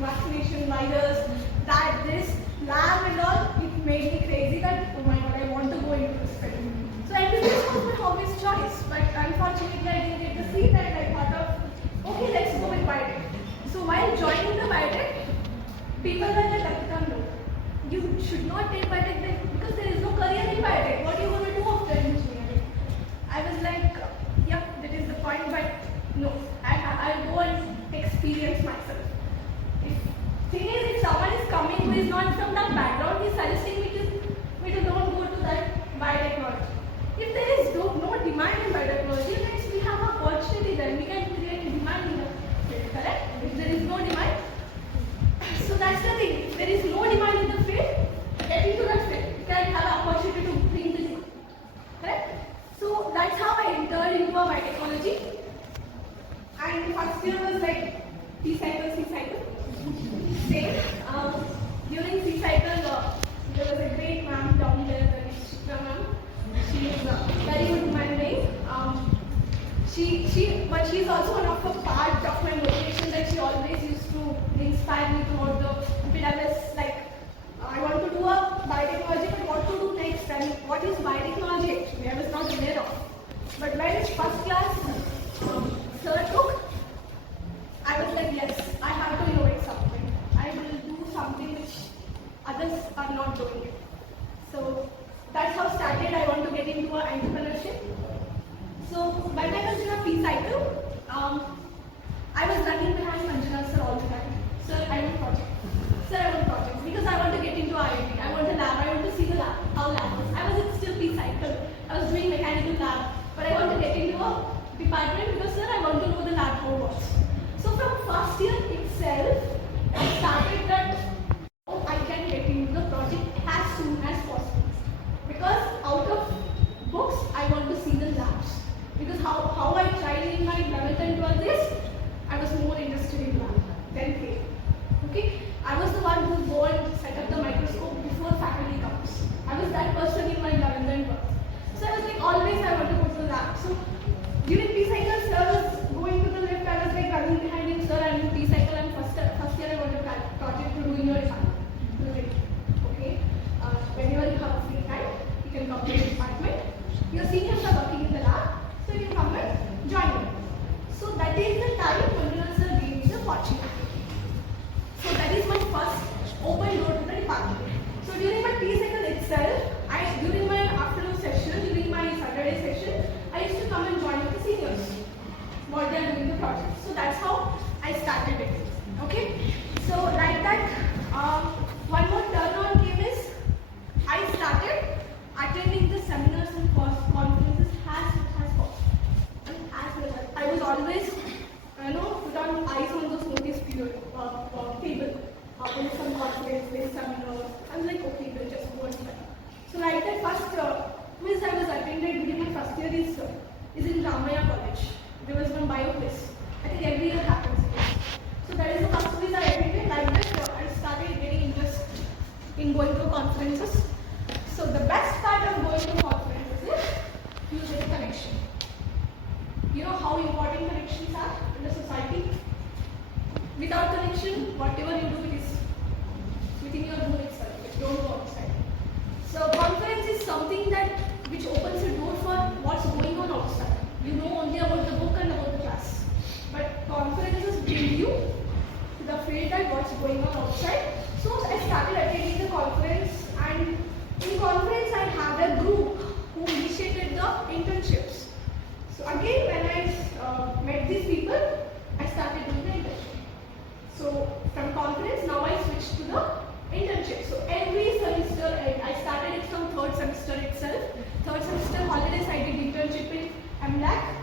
vaccination virus, that this lab and all, it made me crazy that, oh my god, I want to go into this field. So MBBS was my obvious choice, but unfortunately I didn't get the seat and I thought of, okay, let's go with biotech. So while joining the biotech, people were like, no, you should not take biotech because there is no career in biotech. What are you going to do after engineering? I was like, yep, that is the point, but no, I'll go and experience myself. Thing is, if someone is coming who is not from that background, he is suggesting me to don't go to that biotechnology. If there is no demand in biotechnology, then we have an opportunity then. We can create demand in the field, correct? If there is no demand, so that's the thing. If there is no demand in the field, biotechnology actually, I was not aware of. But when first class sir took, I was like, yes, I have to innovate something. I will do something which others are not doing. So that's how started. I want to get into entrepreneurship. So when I was in a P cycle, I was running behind Manjuna sir all the time. Sir, I want project. Sir, I want projects because I want to get into IIT. I want a lab. I want to see the lab, how lab is. I was still P cycle. I was doing mechanical lab, but I want to get into a department because sir, I want to know the lab how works. So from first year itself, I started that I can get into the project as soon as possible. Because out of books, I want to see the labs. Because how I tried in my 11th and 12th is, I was more interested in lab than theory. Okay? I was the one who go and set up the microscope before faculty comes. I was that person in my 11th and 12th. So I was like, always I want to go to the lab. So during P cycle, sir was going to the lift, I was like running behind him, sir, I'm in P cycle, and first year I want a project to do in your department. Like, okay, whenever you have free time, you can come to the department. Your seniors are working in the lab, so you can come and join them. So that is the time Manjuna sir gave me the opportunity. So that is my first open door to the department. So during my P cycle itself, during my afternoon session, during my Saturday session, I used to come and join with the seniors what they are doing the project. So that's how I started it. Okay. So like that, one more turn on came is I started attending the seminars and conferences as possible. I was always, put on eyes on those notice period table. There is some conference, there is seminar. I was like, okay, we'll just go and study. So like that first quiz I was attended during my first year is in Ramaya College. There was one bio quiz. I think every year happens. So that is the first quiz I attended. Like that I started getting interest in going to conferences. So the best part of going to conferences is you get a connection. You know how important connections are in the society? Without connection, whatever you do, it is within your room itself. Don't go outside. So conference is something which opens a door for what's going on outside. You know only about the book and about the class. But conferences bring you to the field that what's going on outside. So I started attending the conference, and in conference I had a group who initiated the internships. So again, when I met these people, I started doing the internship. So from conference, now I switched to the internship. So every semester, I started it from third semester itself. Third semester holidays, I did internship in MLAC.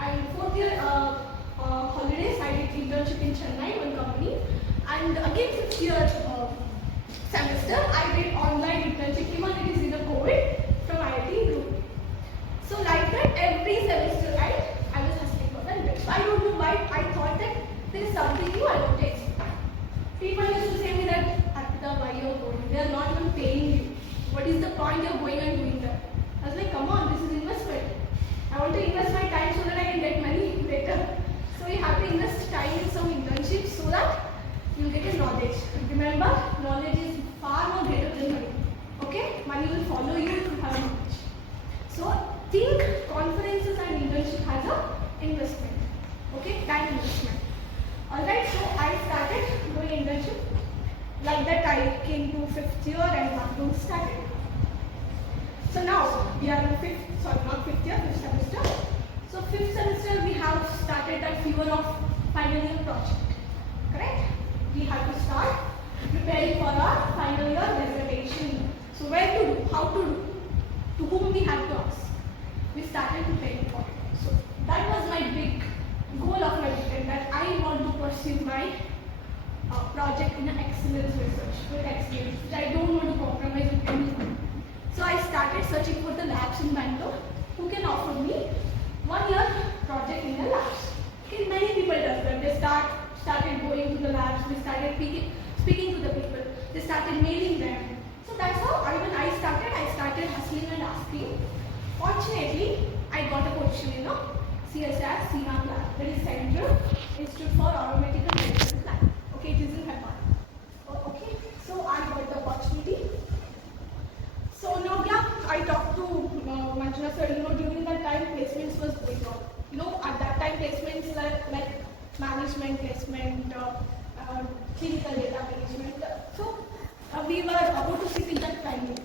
And fourth year holidays, I did internship in Chennai, one company. And again, fifth year semester, I did online internship, even it is in the COVID, from IIT group. So like that, every semester I was hustling for the internship. I don't know why I thought that there is something new I want to explore. People used to say me that, Arpita, why you are going? They are not even paying you. What is the point of going and doing that? I was like, come on, this is investment. I want to invest my time so that I can get money later. So you have to invest time in some internships so that you will get a knowledge. Remember, knowledge is far more greater than money. Okay? Money will follow you if you have knowledge. So think conferences and internship as an investment. Okay? Time investment. Alright, so I started doing internship. Like that I came to fifth year and lockdown started. So now we are in fifth semester. So fifth semester we have started that fever of final year project. Correct? We have to start preparing for our final year dissertation. So where to do, how to do, to whom we have to ask. We started preparing for it. So that was my big goal of my weekend, that I want to pursue my project in excellence research, with excellence, which I don't want to compromise with anyone. So I started searching for the labs in Bangalore who can offer me 1 year project in the labs. Okay, many people does that. They started going to the labs, they started speaking to the people, they started mailing them. So that's how when I started hustling and asking. Fortunately, I got a position in a CSR CMAP lab, that is Central Institute for Aeromedical Medicine lab. Okay, it is in Hyderabad. Okay, so I got the opportunity. So now, yeah, I talked to management, placement, clinical data management. So we were about to sit in that planning.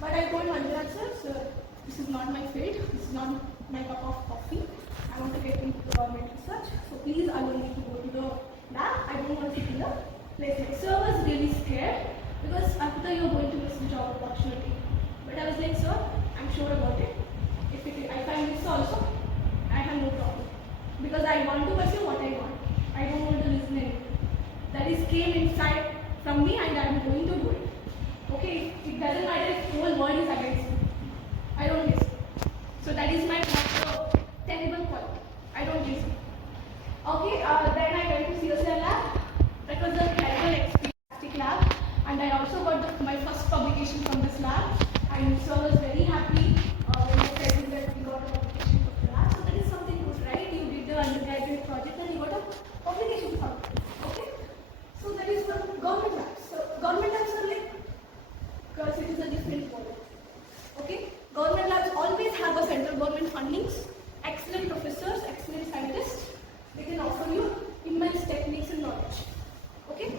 But I told Manjunath sir, this is not my field, this is not my cup of coffee. I want to get into government research, so please allow me to go to the lab. I don't want to sit in the placement. Sir was really scared because after you're going to miss the job opportunity. But I was like, sir, I'm sure about it. If I find this also, I have no problem. Because I want to pursue what I want. I don't want to listen anything. That is came inside from me and I am going to do it. Okay, it doesn't matter if the whole world is against me. I don't listen. So that is my terrible quality. I don't listen. Okay, then I went to CSR lab. That was a terrible experience lab, and I also got my first publication from this lab. And so I was very happy when I said that we got a publication from the lab. So that is something good, right? You did the undergraduate project and you got a publication from it. Okay, so that is what government labs. So government labs are like, because it is a different world. Okay, government labs always have a central government fundings, excellent professors, excellent scientists. They can offer you immense techniques and knowledge. Okay,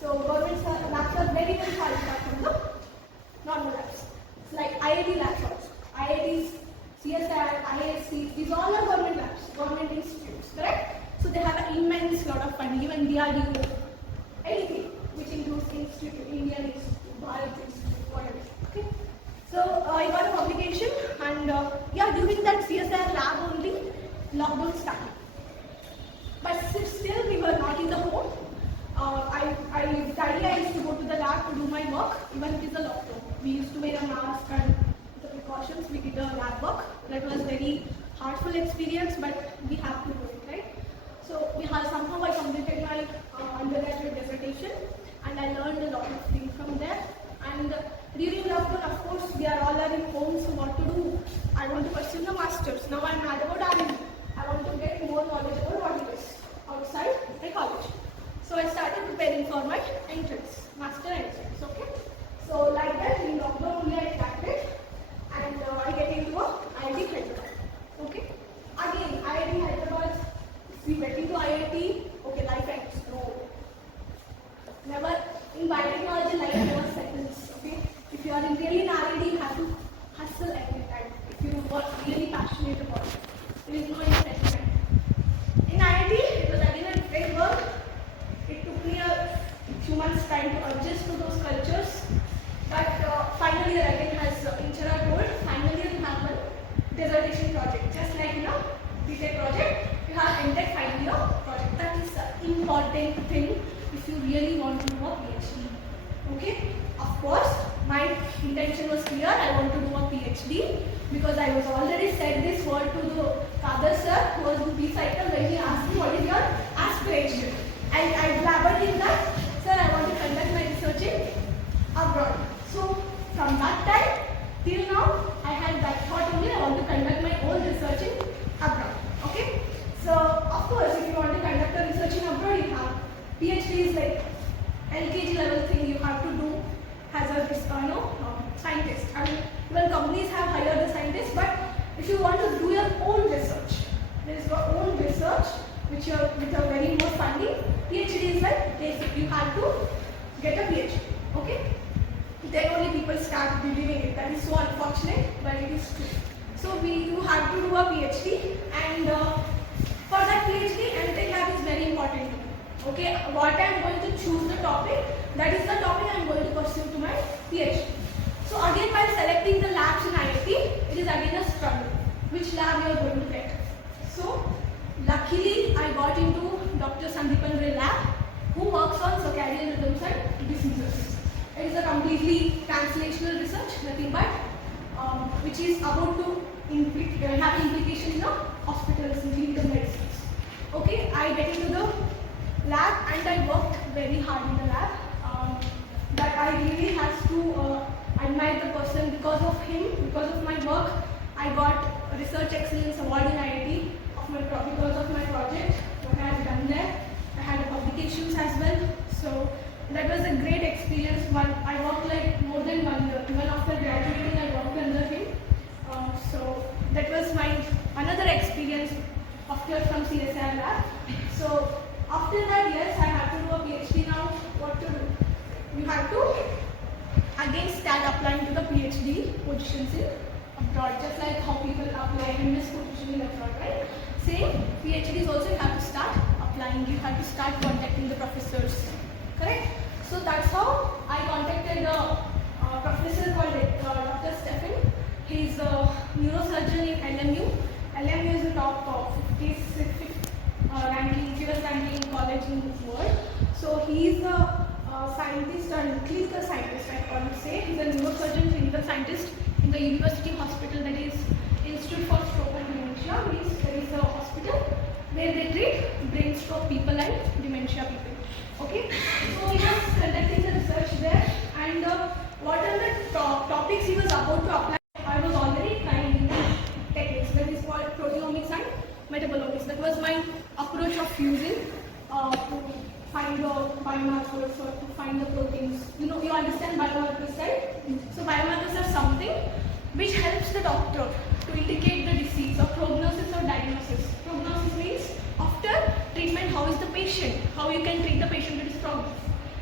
so government labs are very far apart from the normal labs. It's like IIT labs also. IITs, CSR, IISc, these all are government labs, government institutes, correct? So they have an immense lot of funding, even DRDO, anything which includes institute, Indian Institute, Bharat Institute, whatever. Okay. So I got a publication, and yeah, during that CSR lab only, lockdown started. But still we were not in the home. I used to go to the lab to do my work, even it is a lockdown. We used to wear a mask and the precautions, we did a lab work. That was very heartful experience, but we have to do it, right? So somehow I completed my undergraduate dissertation, and I learned a lot of things from there. And during lockdown, of course, we are all in home, so what to do? I want to pursue the masters. Now I'm mad about R&D. I want to get more knowledge about what it is outside my college. So I started preparing for my entrance, master entrance, okay? So like that, in lockdown only I started, and I get into a IIT Hyderabad, okay? Again, IIT Hyderabad, if we get into IIT, okay, life ends, no. Never, in biotechnology, life never settles, okay? If you are really in R&D, you have to hustle every time, if you are really passionate about it. There is no investment. In IIT, it was again a different work. It took me a few months' time to adjust to those cultures. But finally, again, as Inchara told, finally you have a dissertation project. Just like, BTech project, you have MTech final year project. That is an important thing if you really want to do a PhD. Okay? Of course, my intention was clear. I want to do a PhD because I was already said this word to the father sir who was in B-cycle when he asked me what is your aspiration. And I blabbered him that, sir, I want to conduct my research in abroad. So from that time till now, I had that thought only, I want to conduct my own research in abroad. Okay? So of course, if you want to conduct a research in abroad, you have PhD is like LKG level thing you have to do as a scientist. I mean, even companies have hired the scientists, but if you want to do your own research, there is your own research which are with a very more funding. PhD is like basic. You have to get a PhD. Okay? Then only people start believing it. That is so unfortunate, but it is true. So you have to do a PhD, and for that PhD, MTech lab is very important to me. Okay, what I am going to choose the topic, that is the topic I am going to pursue to my PhD. So again, by selecting the labs in IIT, it is again a struggle. Which lab you are going to get? So luckily, I got into Dr. Sandeepan Ray lab, who works on circadian rhythms and diseases. It is a completely translational research, nothing but which is about to have implication in hospitals and clinical medicines. Okay, I get into the lab and I worked very hard in the lab. But I really have to admire the person. Because of him, because of my work, I got a Research Excellence Award in IIT because of my project, what I have done there. I had publications as well. So that was a great experience. I worked like more than 1 year. Even after graduating, I worked under him. So that was my another experience after from CSR lab. So after that, yes, I have to do a PhD now. What to do? You have to again start applying to the PhD positions in abroad, just like how people apply in this position in abroad, right? Same, PhDs also you have to start applying, you have to start contacting the professors, correct? So that's how I contacted a professor called Dr. Stephen. He's a neurosurgeon in LMU. LMU is the top 56 ranking, US ranking college in the world. So he's a scientist and clinical scientist, I would say. He's a neurosurgeon, clinical scientist in the university hospital, that is Institute for Stroke and Dementia. Means there is a hospital where they treat brain stroke people and dementia people. Okay, so he was conducting the research there, and what are the topics he was about to apply? I was already trying in techniques, that is called proteomics and metabolomics. That was my approach of using to find the biomarkers or to find the proteins. You understand biomarkers, right? So biomarkers are something which helps the doctor to indicate the disease or prognosis or diagnosis. Prognosis means after treatment, how is the patient, how you can treat the patient with this prognosis.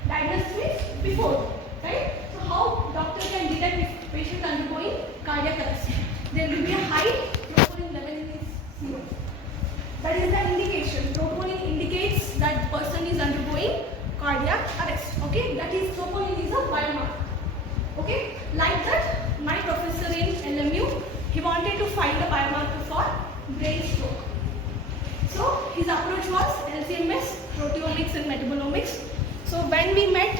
Diagnosis means before, right? So how doctor can detect if patient undergoing cardiac arrest. There will be a high troponin level in his serum. That is the indication. Troponin indicates that person is undergoing cardiac arrest. Okay, that is troponin is a biomarker. Okay, like that, my professor in LMU, he wanted to find a biomarker for brain stroke. So his approach was LCMS, proteomics and metabolomics. So when we met,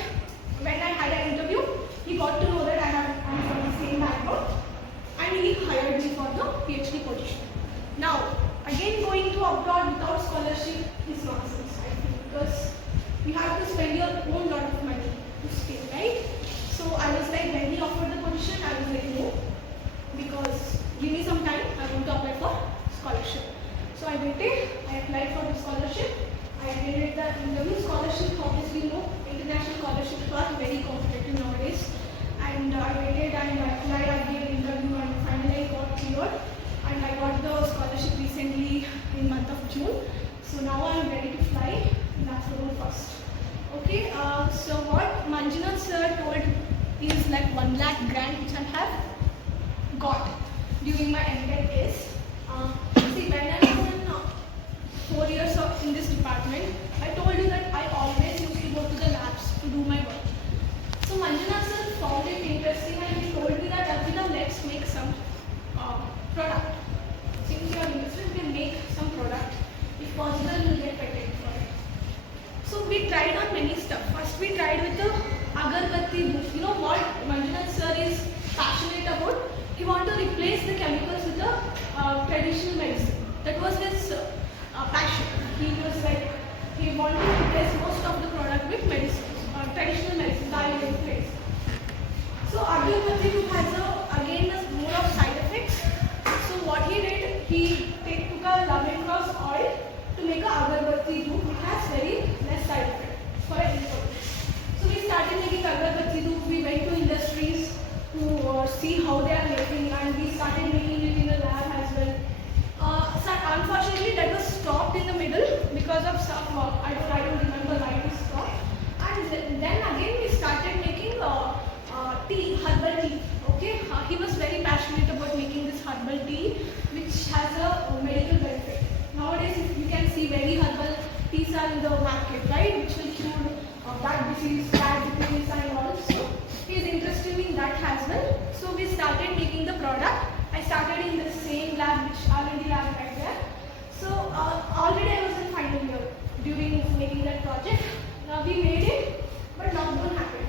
when I had an interview, he got to know that I'm from the same background, and he hired me for the PhD position. Now, again going to abroad without scholarship is nonsense, I think, because you have to spend your own lot of money to stay, right? So I was like, when he offered the position, I was like, no, because give me some time, I want to apply for scholarship. So I waited, I applied for the scholarship, I attended the interview. Scholarship, obviously, no, international scholarships are very competitive nowadays. And I waited and I applied, I gave an interview, and finally I got cleared. And I got the scholarship recently in month of June. So now I am ready to fly in October 1st. Okay, so what Manjunath sir told is like 1 lakh grant which I have got during my MTech is, see, when I was in 4 years in this department, I told you that I always used to go to the labs to do my work. So Manjunath sir found it interesting and he told me that, Arpita, let's make some product. Since you are interested, we can make some product. If possible, we will get patent for it. So we tried on many stuff. First we tried with the agarbatti dhoop. You know what Manjunath sir is passionate about? He wanted to replace the chemicals with the traditional medicine. That was his passion. He was like, he wanted to replace most of the product with medicines, traditional medicine, Ayurvedic medicine. So agarbatti dhoop has again more of side effects. So what he did, he took a lemongrass oil to make a agarbatti dhoop, which has very less side effect for an import. So we started making agarbatti dhoop. We went to industries to see how they are making, and we started making it in the lab as well. So unfortunately, that was stopped in the middle because of some I don't remember why it stopped. And then again we started making tea, herbal tea. Okay, he was very passionate about making this herbal tea, which has a medical benefit. Nowadays, you can see very herbal teas are in the market, right, which will cure back disease, diabetes, and all. So he is interested in that as well. So we started making the product. I started in the same lab, which R&D lab right there. So already I was in final year during making that project. We made it, but lockdown happened.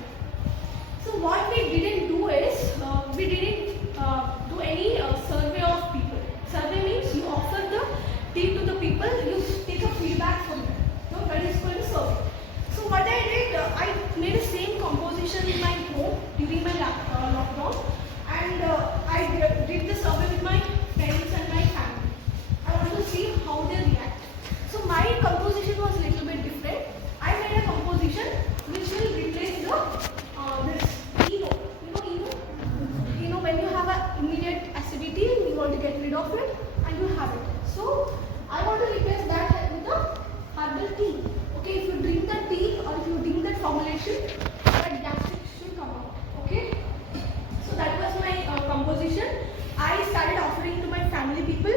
So what we didn't do is, we didn't do any survey of people. Survey means you offer the tea to the people, you take a feedback from them. No, that is called a survey. So what I did, I made the same composition in my home during my lockdown, and I did the survey with my friends and my family. I wanted to see how they react. So my composition was a little bit different. I made a composition which will replace the this Eno. You know Eno? Eno, when you have an immediate acidity, you want to get rid of it, and you have it. So I want to replace that with the herbal constipation, but gastric should come out. Okay. So that was my composition. I started offering to my family people,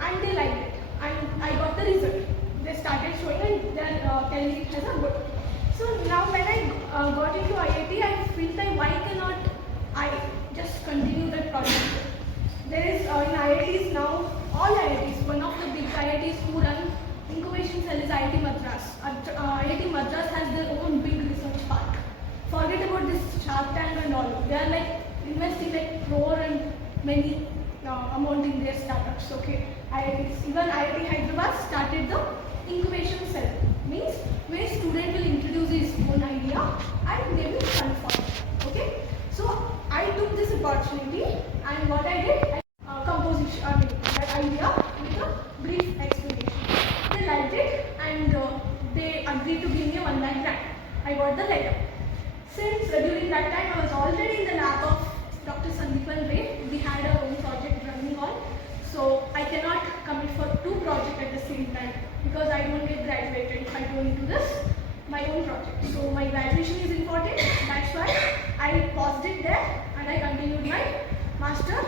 and they liked it, and I got the result. They started showing, and they are telling it as a good. So now when I got into IIT, I feel like why cannot I just continue that project? There is in IITs now, all IITs, one of the big IITs who run incubation cell is IIT Madras. IIT Madras has their own big research park. Forget about this Shark Tank and all. They are like investing like crore and many amount in their startups. Okay, even IIT Hyderabad started the incubation cell, means where student will introduce his own idea and they will fund for it. Okay, so I took this opportunity, and what I did, composition, that idea with a brief explanation. They liked it, and they agreed to give me a 1 lakh grant. I got the letter. Since during that time I was already in the lab of Dr. Sandeepan Ray, we had our own project running on. So I cannot commit for 2 projects at the same time because I don't get graduated if I don't do this, my own project. So my graduation is important, that's why I paused it there and I continued my master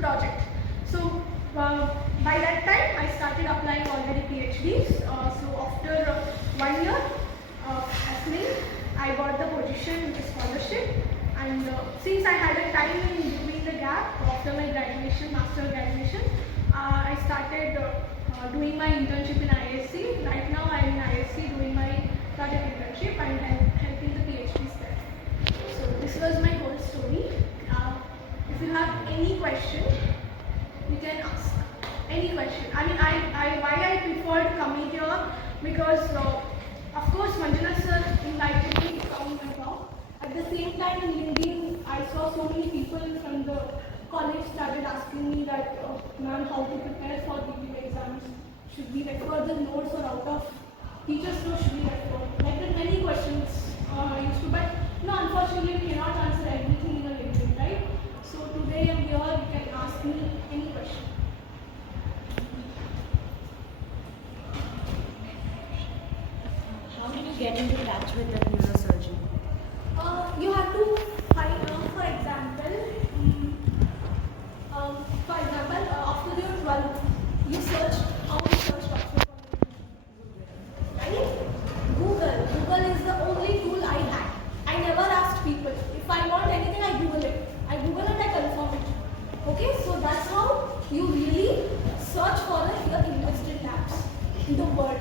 project. So by that time I started applying already PhDs. So after 1 year happening, I got the position with scholarship, and since I had a time in between the gap after my graduation, master graduation, I started doing my internship in ISC. Right now I am in ISC doing my project internship and helping the PhDs there. So this was my whole story. If you have any question, you can ask any question. I mean, why I preferred coming here because of course Manjuna sir invited me to come and talk. At the same time in LinkedIn, I saw so many people from the college started asking me that, ma'am, how to prepare for the exams? Should we refer the notes or out of teachers' notes should we refer? Like that many questions used to, but no, unfortunately we cannot answer everything in a LinkedIn, right? So today I'm here, you can ask me any question. How do you get into touch with the neurosurgeon? You have to find, for example, after your 12th, you search, how you search doctor right? Google is the only tool I had. I never asked people. If I want anything, I Google it. I confirm it. Okay, so that's how you really search for the invested labs in the world.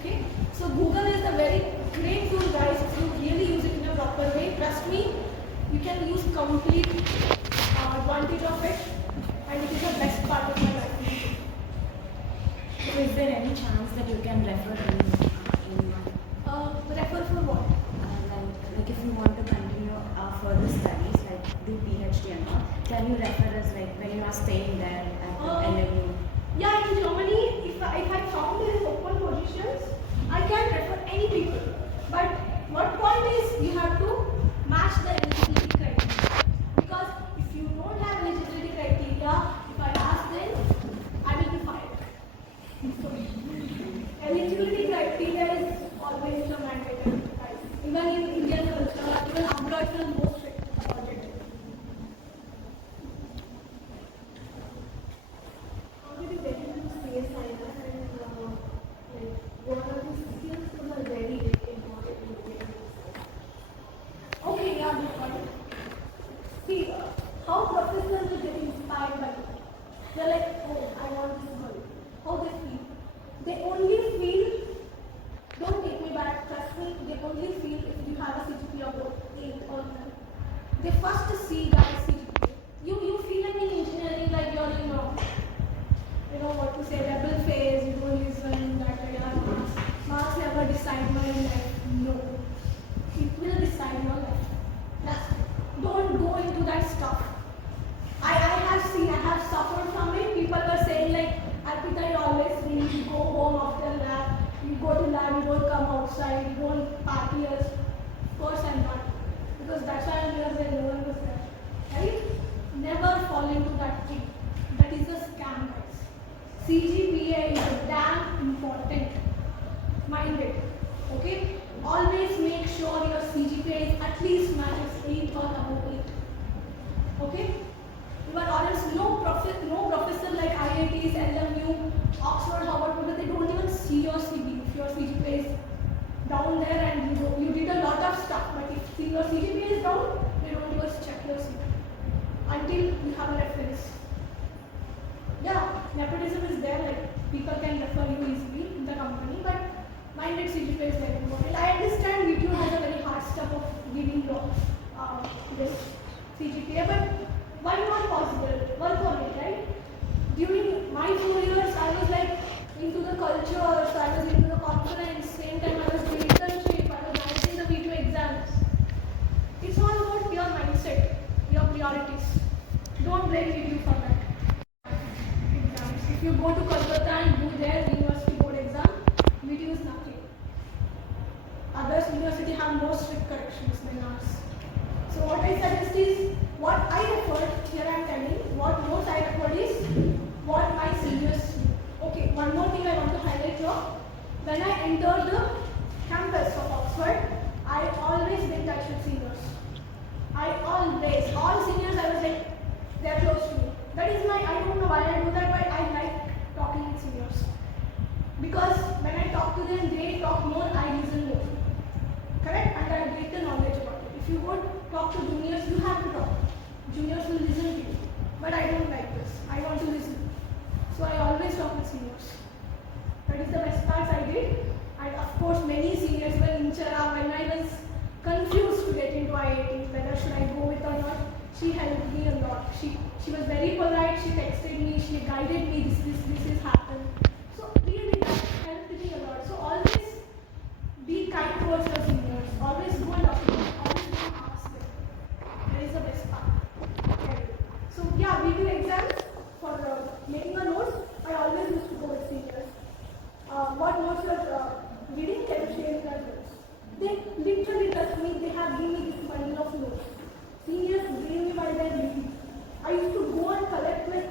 Okay, so Google is a very great tool, guys. If you really use it in a proper way, trust me, you can use complete advantage of it, and it is the best part of my life. So is there any chance that you can refer anyone? Refer for what? Like if you want to continue further studies, like do PhD and all, can you refer us like when you are staying there at the LMU? Yeah, in Germany, if I found there is open positions, I can refer any people. But what point is you have to match the eligibility criteria. Because if you don't have eligibility criteria, if I ask them, I will be fired. So, eligibility criteria is always the mandatory. Even in Indian culture, even abroad, they are more strict about it. How did you get into CSI and what are the skills that are very important in getting into Okay, yeah, good point. See, how professors will get inspired by it. They're like, oh, I want this girl. How they feel? They only feel, don't take me back, trust me, they only feel if you have a CGPA of 8 or 9. They first see guys CGPA. You feel like in engineering, like you're in you know what to say, rebel phase, you don't listen, that marks never decide my life. No. It will decide your life. Don't go into that stuff. I have suffered from it. People were saying like, Arpita, you always win, you go home after lab, you go to lab, you don't come outside, you don't party as. Of course I'm not. Because that's why I'm here when no one was there. Right? Never fall into that thing. That is a scam, guys. CGPA is damn important. Mind it. Okay? Always make sure you have a reference. Yeah, nepotism is there, like people can refer you easily in the company, but minded CGPA is very important. I understand YouTube has a very hard stuff of giving you this CGPA, but why not possible? Work on it, right? During my 4 years, I was like into the culture, so I was into the conference, same time I was doing internship, I was managing the video exams. It's all about your mindset, your priorities. Don't blame video for that. Exams. If you go to Kolkata and do their university board exam, video is nothing. Others university have more strict corrections than ours. So what I suggest is, what I referred, here I am telling, what notes I referred is what my seniors do. Okay, one more thing I want to highlight here. When I entered the campus of Oxford, I always been in touch with seniors. All seniors, I was like, they are close to me. That is my, I don't know why I do that, but I like talking with seniors. Because when I talk to them, they talk more, I listen more. Correct? And I get the knowledge about it. If you go talk to juniors, you have to talk. Juniors will listen to you. But I don't like this. I want to listen. So I always talk with seniors. That is the best part I did. And of course, many seniors were in Chara when I was confused to get into IIT, whether should I go with or not. She helped me a lot. She was very polite. She texted me. She guided me. This is happened. So really that helped me a lot. So always be kind towards your seniors. Always go and talk to them. Always go and ask them. That is the best part. Okay. So yeah, we do exams for making a notes. I always used to go with seniors. What notes were reading, chemistry, and notes. They literally trust me. They have given me this bundle of notes. Seniors gave me by their reading. I used to go and collect like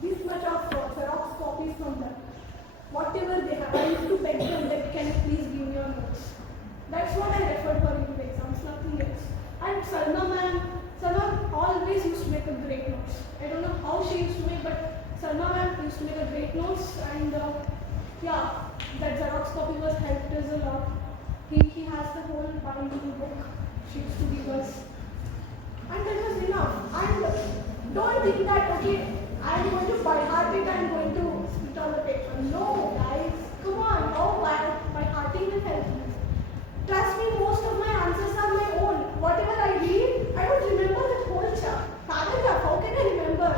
this much of Xerox copies from them. Whatever they have, I used to beg them that can you please give me your notes. That's what I referred for into exams, nothing else. And Salma always used to make a great notes. I don't know how she used to make, but Salma ma'am used to make a great notes, and yeah, that Xerox copy was helped us a lot. He has the whole binding book she used to give us. And that was enough. And don't think that, okay, I am going to by heart it, I am going to spit on the paper. No, guys, come on, how by hearting will help you. Trust me, most of my answers are my own. Whatever I read, I would remember the whole paragraph. How can I remember?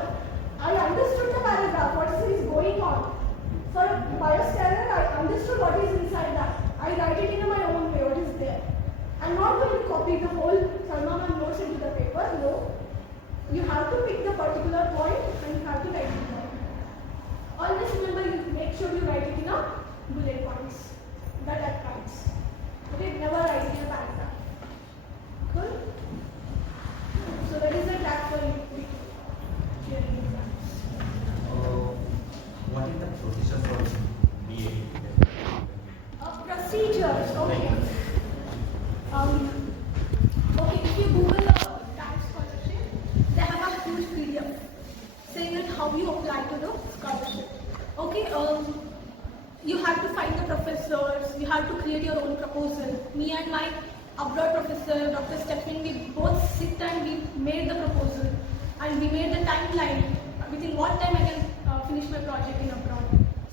I understood the paragraph, what is going on. For a biosterner, I understood what is inside that. I write it in my own way, what is there. I'm not going to copy the whole Salma notes into the paper, no. You have to pick the particular point and you have to write it down. Always remember, you make sure you write it in a bullet points. That counts. Okay, never write it in a paragraph. Cool? So that is the track for clearing exams. What is the procedure for BA? Procedures, okay. Okay, if you Google TAP scholarship, they have a huge PDF saying that how you apply to the scholarship. Okay, you have to find the professors, you have to create your own proposal. Me and my abroad professor, Dr. Stephen, we both sit and we made the proposal. And we made the timeline, within what time I can finish my project in abroad.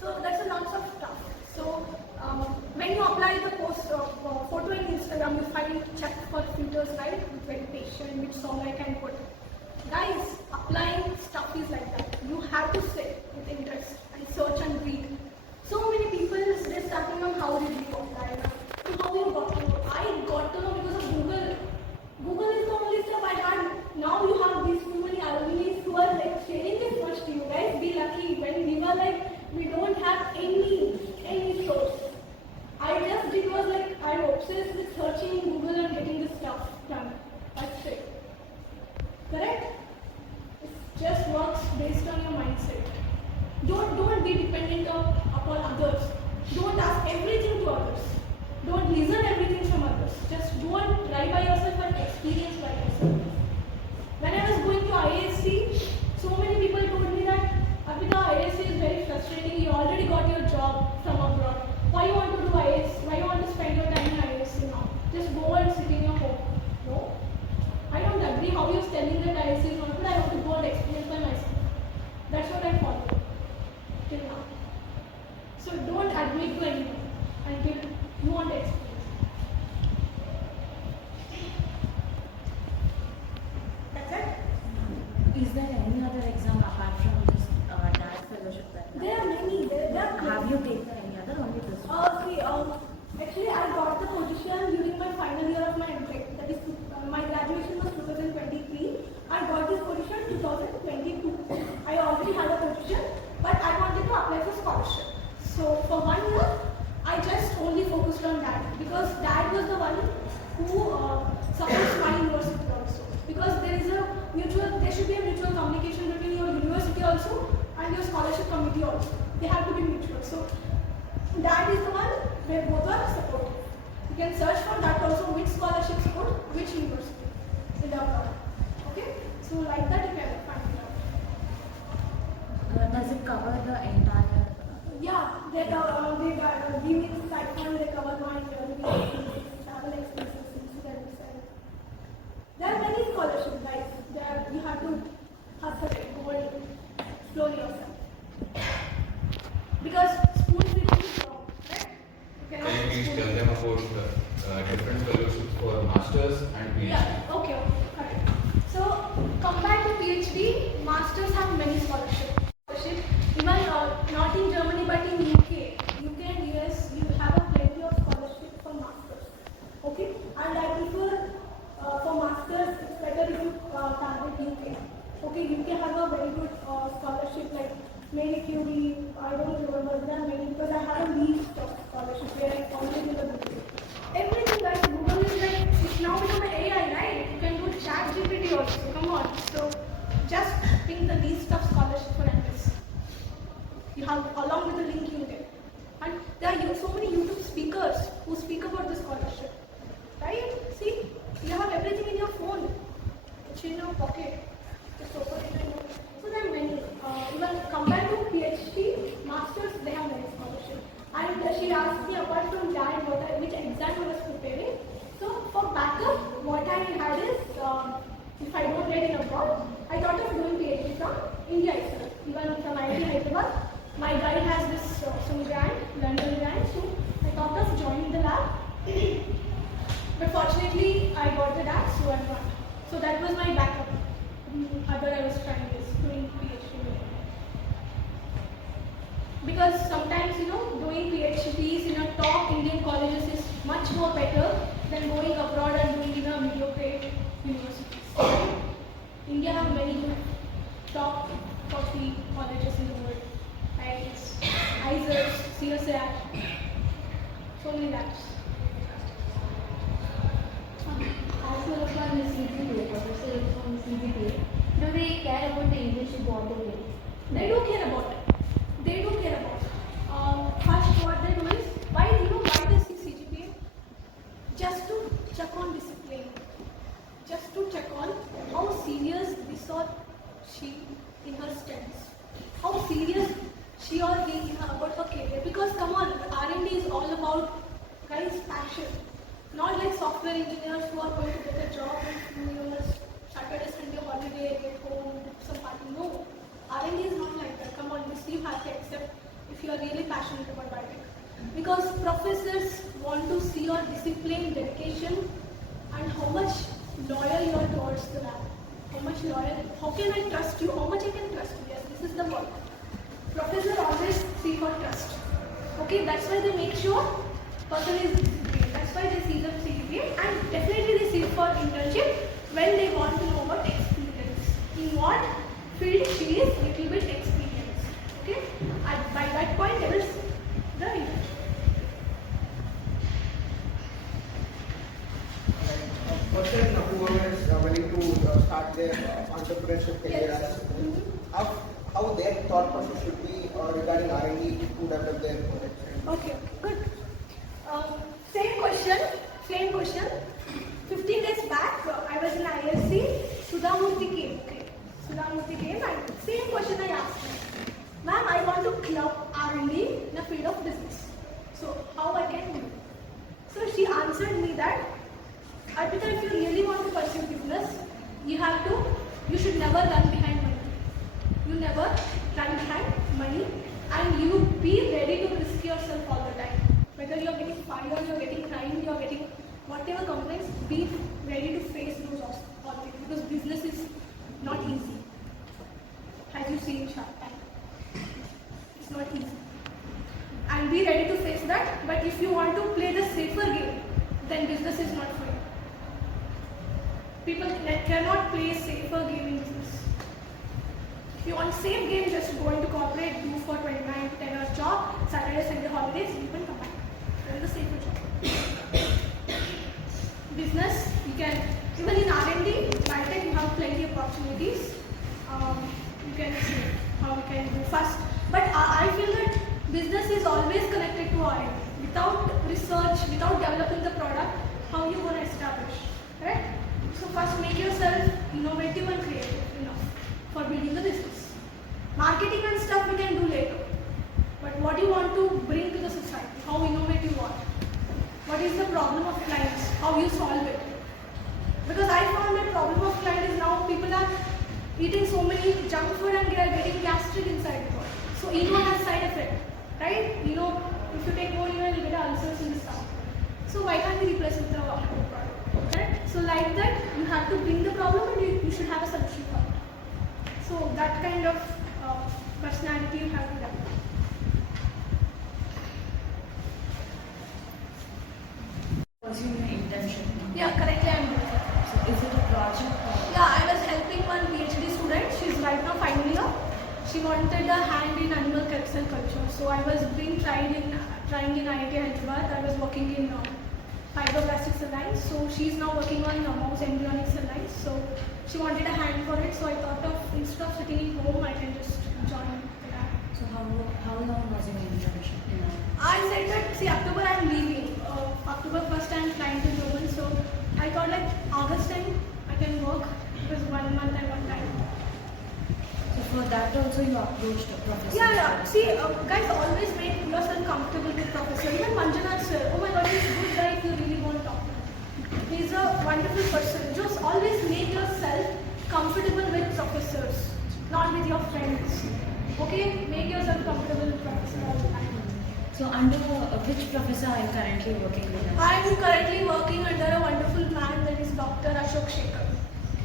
So that's a lot of stuff. So when you apply the photo in Instagram, you check for filters, right? With meditation, which song I can put. Guys, applying stuff is like that. You have to sit with interest and search and read. So many people they're starting on how did you apply, so how you got to know. I got to know because of Google. Google is the only stuff I had. Now you have these too many alumni who are like sharing this much to you guys. Be lucky. When we were like, we don't have any source. I just did was like, I'm obsessed with searching in Google and getting this stuff done. That's it. Correct? It just works based on your mindset. Don't be dependent upon others. Don't ask everything to others. Don't listen everything from others. Just go and try by yourself and experience by yourself. When I was going to IASC, so many people told me that Arpita, IASC is very frustrating. You already got your job from abroad. Why you want to do IASC? Why you want to spend your time in IASC now? Just go and sit in your home. No. I don't agree how you're telling that IASC is not good. I want to go and experience is there any other exam apart from this DAD fellowship that There are many. There are have you taken any other, only this one? See, actually, I got the position during my final year of my MTech. That is, my graduation was 2023. I got this position 2022. I already had a position, but I wanted to apply for scholarship. So for 1 year, I just only focused on that because that was the one who supports my university also. Because there should be a mutual communication between your university also and your scholarship committee also. They have to be mutual. So that is the one where both are supported. You can search for that also, which scholarship support which university in the abroad. Okay? So like that you can find it out. Does it cover the entire? Yeah, they give me the site fund, they cover my travel expenses, incidents, and there are many scholarships, guys. There you have to hustle it, go and explore yourself. Because spoon feeding is wrong, right? You Can you please spoon tell feed. them about different fellowships for masters and PhD? Yeah, okay, correct. So, compared to PhD, masters have many scholarships. Even not in Germany but in UK and US, you have a plenty of scholarships for masters. Okay, and I prefer for masters, it's better if you target UK. Okay, UK have a very good scholarship like Mary Curie. I don't remember there are many because I have a list of scholarships where I always in the Google. Everything guys, Google is like it's now become an AI, right? You can do chat GPT also. Come on, so just ping the list of scholarships for MS. You have along with the link you get. And there are so many YouTube speakers who speak about the scholarship. Right? See, you have everything in your phone. It's in your pocket. Just open it and go. So there are many. Even compared to PhD, masters, they have many scholarships. And she asked me apart from that which exam I was preparing. So for backup, what I had is if I don't get in abroad, I thought of doing PhD from India itself. Even from IIT Hyderabad. My guide has this some grant, London grant, so I thought of joining the lab. But fortunately, I got the lab, so I'm not. So that was my backup. Other I was trying is doing PhD. Because sometimes, doing PhDs in a top Indian colleges is much more better than going abroad and doing in a mediocre universities. India have many good top 40 colleges in the world. ISERS, CSAT, so many labs. As well as on the CGPA, professor on CGPA, do they care about the internship what they get? They do care about it. They do care about it. First, what they do is, why they seek CGPA? Just to check on discipline. Just to check on how serious this or she in her studies. How serious she or he about her career. Because come on, R&D is all about guys' passion. Not like software engineers who are going to get a job in 2 years, Saturday, Sunday, holiday, get home, do some party. No, R&D is not like that. Come on, this you have to accept if you are really passionate about biotech. Because professors want to see your discipline, dedication, and how much loyal you are towards the lab. How much loyal, how can I trust you, how much I can trust you. Yes, this is the word. Professor always seek for trust. Okay, that's why they make sure person is disciplined. That's why they see the CGPA and definitely they seek for internship when they want to know about experience. In what field she is little bit experienced. Okay, and by that point there is the internship. Person whoever is willing to start their entrepreneurship career, Yes. how their thought process should be regarding R&D to develop their product. Okay, good. Same question. 15 days back, I was in ISC, Sudhamurthy came. Okay. Sudhamurthy came and same question I asked her. Ma'am, I want to club R&D in the field of business. So, how I can do it? So, she answered me that, Arpita, if you really want to pursue business, you should never run behind money. You never run behind money and you be ready to risk yourself all the time. Whether you're getting fired, you're getting crime, you're getting whatever complaints, be ready to face those all things because business is not easy. you see in Shark Tank. It's not easy. And be ready to face that. But if you want to play the safer game, then business is not for you. People cannot play a safer game in business. If you want safe game, just go into corporate, do for 29 to 10 hours job, Saturday, Sunday holidays, you can come back. That is the safer job. Business, you can, even in R&D, Biotech, you have plenty of opportunities. You can see how you can do fast. But I feel that business is always connected to R&D. Without research, without developing the product, how you going to establish, right? So first make yourself innovative and creative enough for building the business. Marketing and stuff we can do later. But what you want to bring to the society, how innovative you are. What is the problem of clients, how you solve it. Because I found that problem of client is now people are eating so many junk food and they are getting gastric inside the body. So eno has side effect, right? If you take more eno, you get ulcers in the stomach. So why can't we replace with the product? Correct? So like that, you have to bring the problem and you should have a solution for it. So that kind of personality you have to develop. Was you an internship? Yeah, correctly I'm doing it. So is it a project? Yeah, I was helping one PhD student. She's right now final year. She wanted a hand in animal cell culture. So I was being trying in IIT Hyderabad. I was working in fibroblastic cell lines. So she's now working on mouse embryonic cell lines. So she wanted a hand for it. So I thought of instead of sitting at home, I can just join the lab. So how long was your internship? I said that, see, October I'm leaving. October 1st I'm flying to Germany. So I thought like August time I can work because 1 month I want time. So for that also you approached a professor? Yeah. See, guys, always make yourself comfortable with professor. Even Manjunath sir, oh my god, he's a good guy if you really want to talk to him. He's a wonderful person. Just always make yourself comfortable with professors, not with your friends. Okay? Make yourself comfortable with professors all the time. So under which professor are you currently working with? I am currently working under a wonderful man that is Dr. Ashok Shekhar.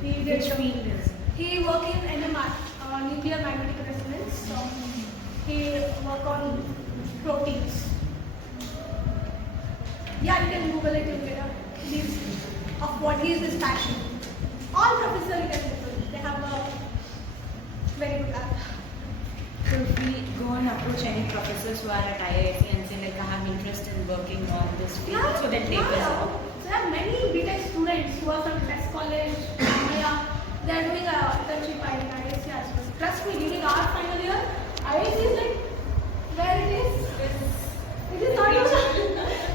Which field is he works in NMR, nuclear magnetic resonance. So he work on proteins. Yeah, you can Google it, you'll get a list of what is his passion. All professors you can Google. They have a very good app. So if we go and approach any professors who are at IIT and say like I have interest in working on this field, so they take us up. There are many BTech students who are from Test College, Maya. They are doing an internship in IIT as well. Trust me, during our final year, IIT is like where it is. It is not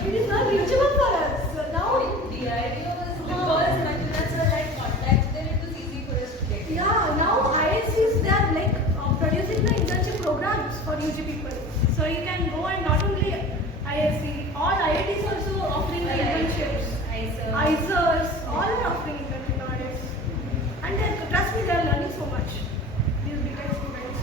it is not reachable for us. So now The idea was because Manjunath sir had contacts there, it was easy for us to get. yeah, now IITs they are like producing the internship programs for UG people. So you can go and not only IIT, all IITs also offering the internships. ISERs, all are offering internship nowadays. And trust me, they are learning so much. These BTech students.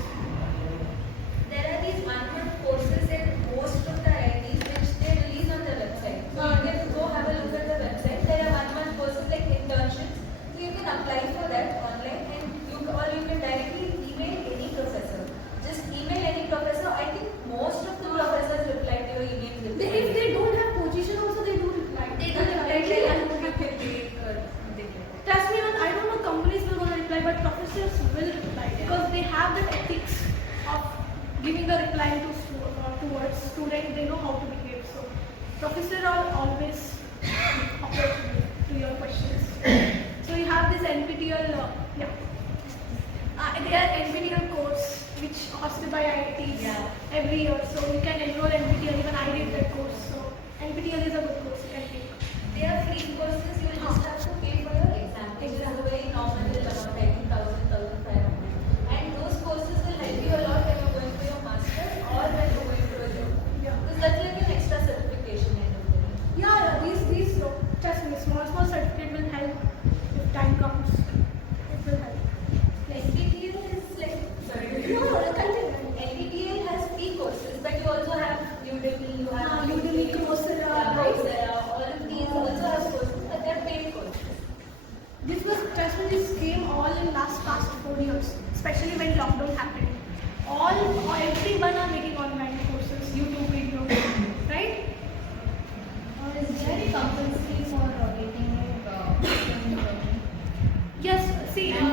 There are these 1 month courses in most of the IITs which they release on their website. So you can go have a look at the website. There are 1 month courses like internships. So you can apply for that online and you can directly email any professor. Just email any professor. I think most of the professors reply to your email. If they don't have position also they do reply. They don't reply. Trust me, I don't know companies will going to reply, but professors will reply because they have that ethics of giving the reply towards students. They know how to behave. So professors are always approachable to your questions. So you have this NPTEL, they are NPTEL course which hosted by IITs every year. So you can enroll NPTEL. Even I did that course. So NPTEL is a good course you can take. They are free courses, you will just have to pay for your exam. Which is a very normal, about 90,000, 1,500. And those courses will help you a lot when you're going for your master's or when you're going for a job. Because that's like an extra certification end of the day. Yeah, these trust me, small certificate will help if time comes. It will help. NPTEL is like, NPTEL has free courses, but you also have Udemy, you have Udemy, Coursera, right? Coursera, all of these also have courses, but they're paid courses. lockdown happened. Everyone are making online courses, YouTube videos, right? Is there any compulsory for getting a journey? Yes, see, And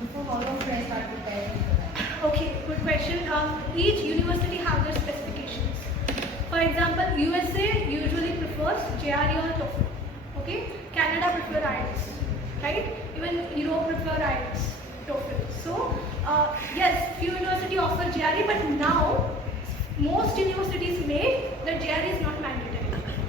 before how long should I start preparing for that? okay, good question. Each university have their specifications. For example, USA usually prefers JRE or TOEFL. Okay, Canada prefer IELTS, right? Even Europe prefer IELTS, TOEFL. So yes, few universities offer JRE, but now most universities make that JRE is not mandatory.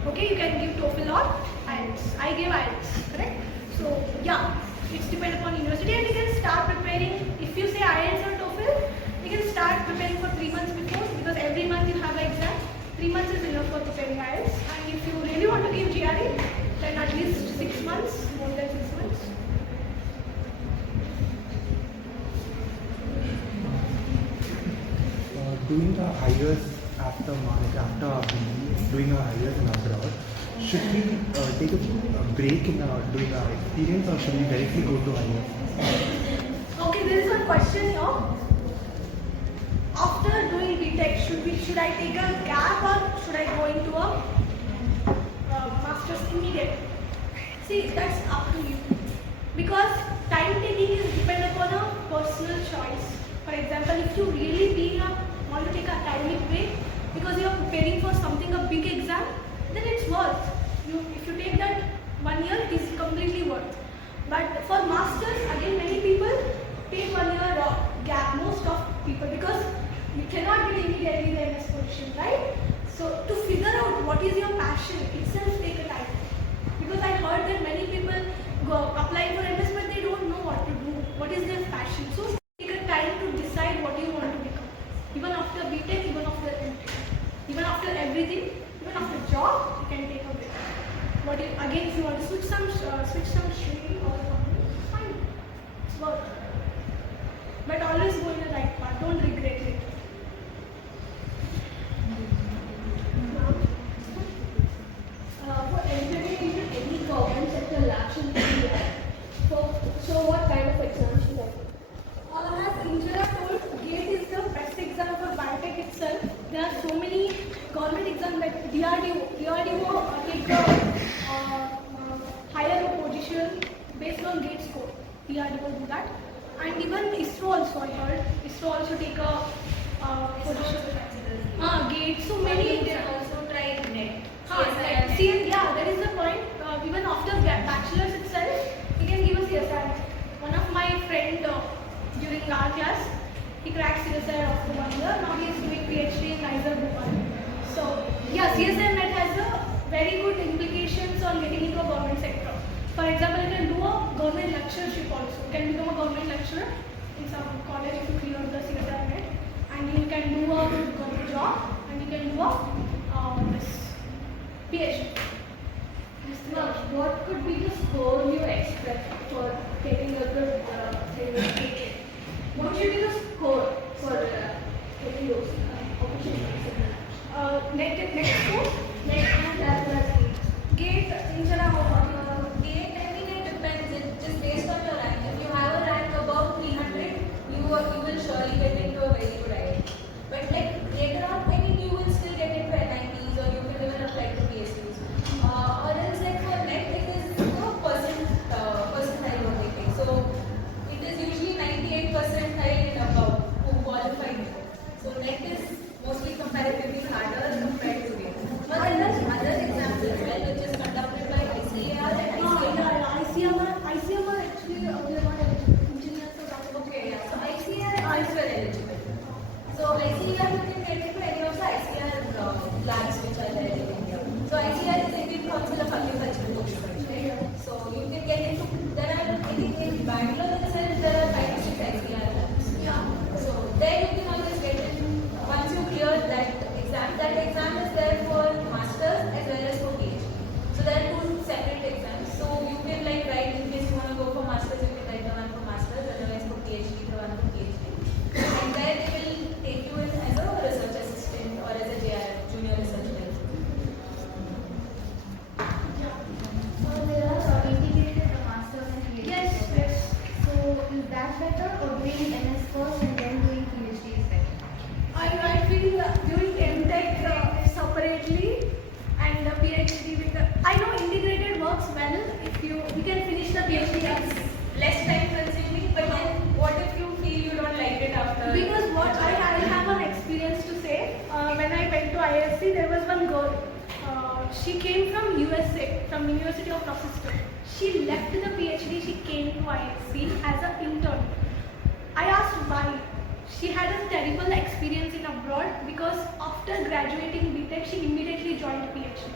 Okay, you can give TOEFL or IELTS. I gave IELTS, correct? So yeah, it's depend upon university, and you can start preparing. If you say IELTS or TOEFL, you can start preparing for 3 months before, because every month you have an exam. 3 months is enough for preparing IELTS. And if you really want to give GRE, then at least 6 months, more than 6 months. Doing a hires after doing a hires in abroad, should we take a break in doing our experience, or should we directly go to hires? Okay, there is a question here. After doing BTech, should I take a gap or should I go into a master's immediately? See, that's up to you. Because time taking is depend upon a personal choice. For example, if you really want to take an academic break because you are preparing for something, a big exam, then it's worth. If you take that 1 year, it is completely worth. But for masters, again, many people take 1 year gap, most of people, because you cannot get immediately the MS position, right? So to figure out what is your passion itself take a time. Because I heard that many people go apply for MS, but they don't know what to do. What is their passion? So take a time to decide what you want to become. Even after BTech, even after MTech, even after everything, even after job, you can take a break. But again, if you want to switch some stream or something, fine, it's worth. But always go in the right path. Don't regret it. For entering into any government sector lab should be there. So what kind of exams should I take? As Injera told, GATE is the best exam for biotech itself. There are so many government exams like DRDO. DRDO take a higher position based on GATE score. DRDO do that. And even ISRO also, I heard. ISRO also take a position. GATE. So many. You can also try NET. See, yeah, that is the point. Even after bachelor's itself, you can give a CSIR. One of my friend during our class, he cracked CSIR after 1 year. Now he is doing PhD in Niger, Bhopal. So yeah, CSIR net has a very good implications on getting into a government sector. For example, you can do a government lectureship also. You can become a government lecturer in some college if you clear the CSIR net, and you can do a government job, and you can do a this PhD. Now, what could be the score you expect for getting a good say, what should be the score for getting those opportunities? Next score? Next and that plus GATE, Injera, how about Gate, I mean, it depends. It's just based on your rank. If you have a rank above ISC, there was one girl. She came from USA, from University of Rochester. She left the PhD, she came to ISC as an intern. I asked why. She had a terrible experience in abroad because after graduating BTech, she immediately joined PhD.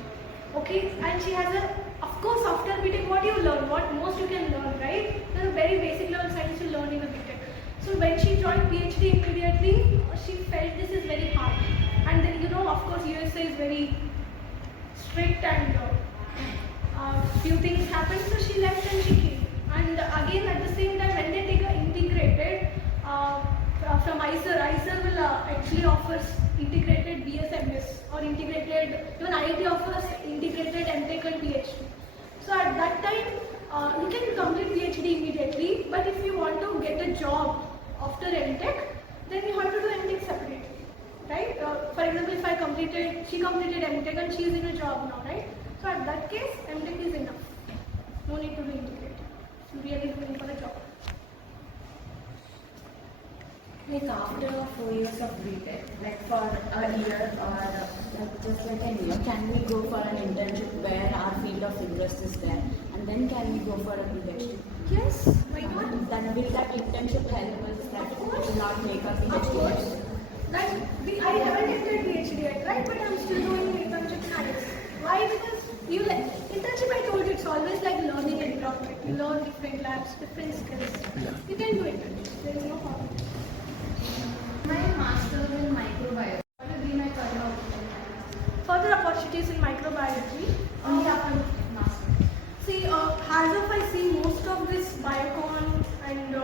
Okay, and she has a, of course, after BTech, what you learn, what most you can learn, right? There are very basic level science you learn in a BTech. So when she joined PhD immediately, she felt this is very hard. And then, of course, USA is very strict and few things happened, so she left and she came. And again, at the same time, when they take a integrated from ISER will actually offers integrated BSMS or integrated, even IIT offers integrated MTech and PhD. So at that time, you can complete PhD immediately, but if you want to get a job after MTech, then you have to do MTech separately, right? For example, if she completed MTech and she is in a job now, right? So at that case, MTech is enough. No need to do integrated. You really looking for a job. Like after 4 years of BTech, like for a year or like just like a year, can we go for an internship where our field of interest is there, and then can we go for a PhD? Yes, why not? Then will that internship help us that to not make a PhD? Of course. Like I haven't entered PhD yet, right? But I'm still doing internship in IS. Why? Because internship, I told you, it's always like learning environment. You learn different labs, different skills. You can do internship. There is no problem. My master's in microbiology. What will be my career opportunity? Further opportunities in microbiology. Only after master's. See, as of I see most of this biocon and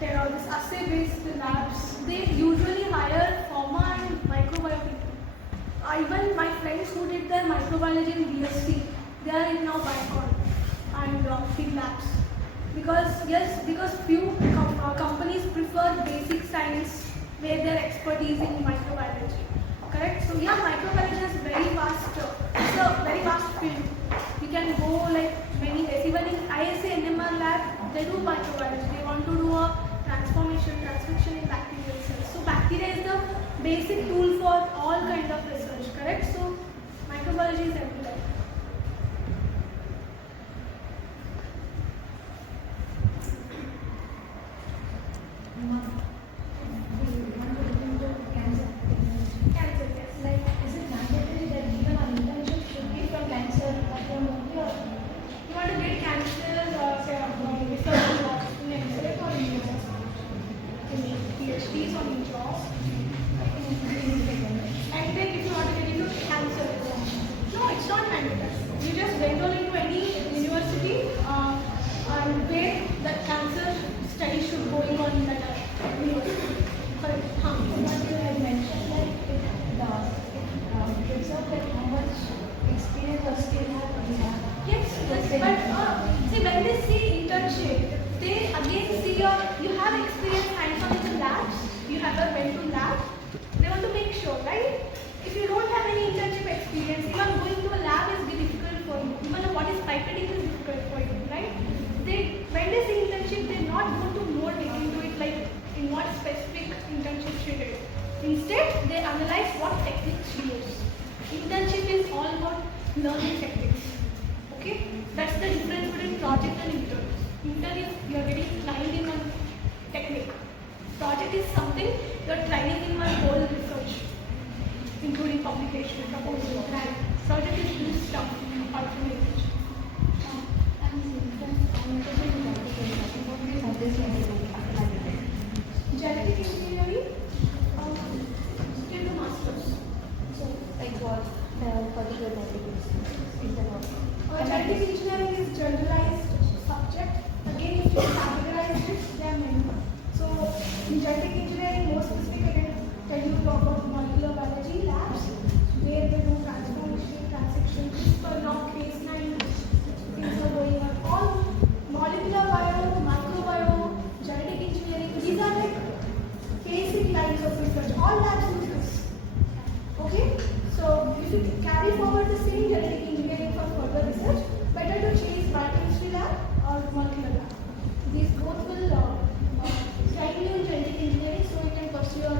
there are this assay-based labs, they usually hire pharma and microbiology people. Even my friends who did their microbiology in BSc, they are in now biocon and field labs. Because few companies prefer basic science where their expertise in microbiology. Correct? So yeah, microbiology is very vast. It's a very vast field. You can go like many ways. Even in ISA NMR lab, they do microbiology. They want to do a transcription in bacterial cells. So bacteria is the basic tool for all kind of research. Correct? So microbiology is everywhere. Cancer, yes. Like, is it mandatory that even our internship should be from cancer background only, or You want to get cancer research in X-ray or in PhDs or in jobs? And then if you want to get into cancer, no, it's not mandatory. You just enroll into any university and where the cancer study should going on in that university. Correct. what you had mentioned, like it gives up like how much experience or skill we have. Yes, but see, when they see internship, they again see you have experience hands-on in the labs, you have a went to lab, they want to make sure, right? If you don't have any internship experience, even going to a lab is difficult for you. Even what is pipetting is difficult for you, right? When they see internship, they're not going to more dig into it like in what specific internship she did. Instead, they analyze what techniques she used. Internship is all about learning techniques. Okay? That's the difference between project and intern. Intern is you are getting trained in one technique. Project is something you are training in one whole research, including publication, proposal, grant. Project is new stuff apart from research. Genetic engineering, till the masters. So, like what particular topic is the work? Genetic engineering is generalized subject. Again, if you categorize it, there are many. So, in genetic engineering, more specific, I can tell you about molecular biology labs, where they do transformation, transition, CRISPR, now case 9, things are going on. All molecular bio, microbiome, genetic engineering, these are like basic lines of research. All labs use this. Okay? So, if you carry forward the same genetic engineering for further research, better to choose biochemistry lab or molecular lab. These both will train you in genetic engineering so you can pursue your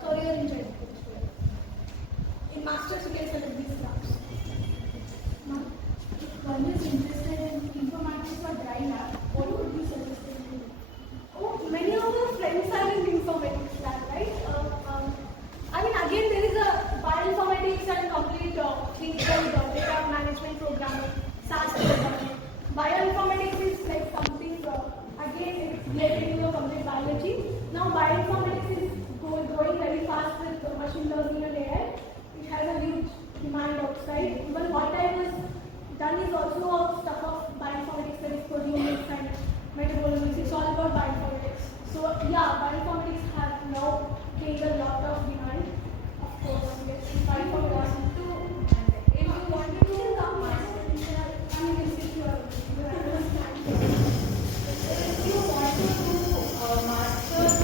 career in genetic engineering. bioinformatics is growing very fast with machine learning and AI. It has a huge demand outside. Even what I was done is also stuff of bioinformatics, that is proteomics and metabolomics. It's all about bioinformatics. So yeah, bioinformatics have now gained a lot of demand. Of course, yes. Bioinformatics. If you want to do a master, I mean, if you understand. if you want to do a master's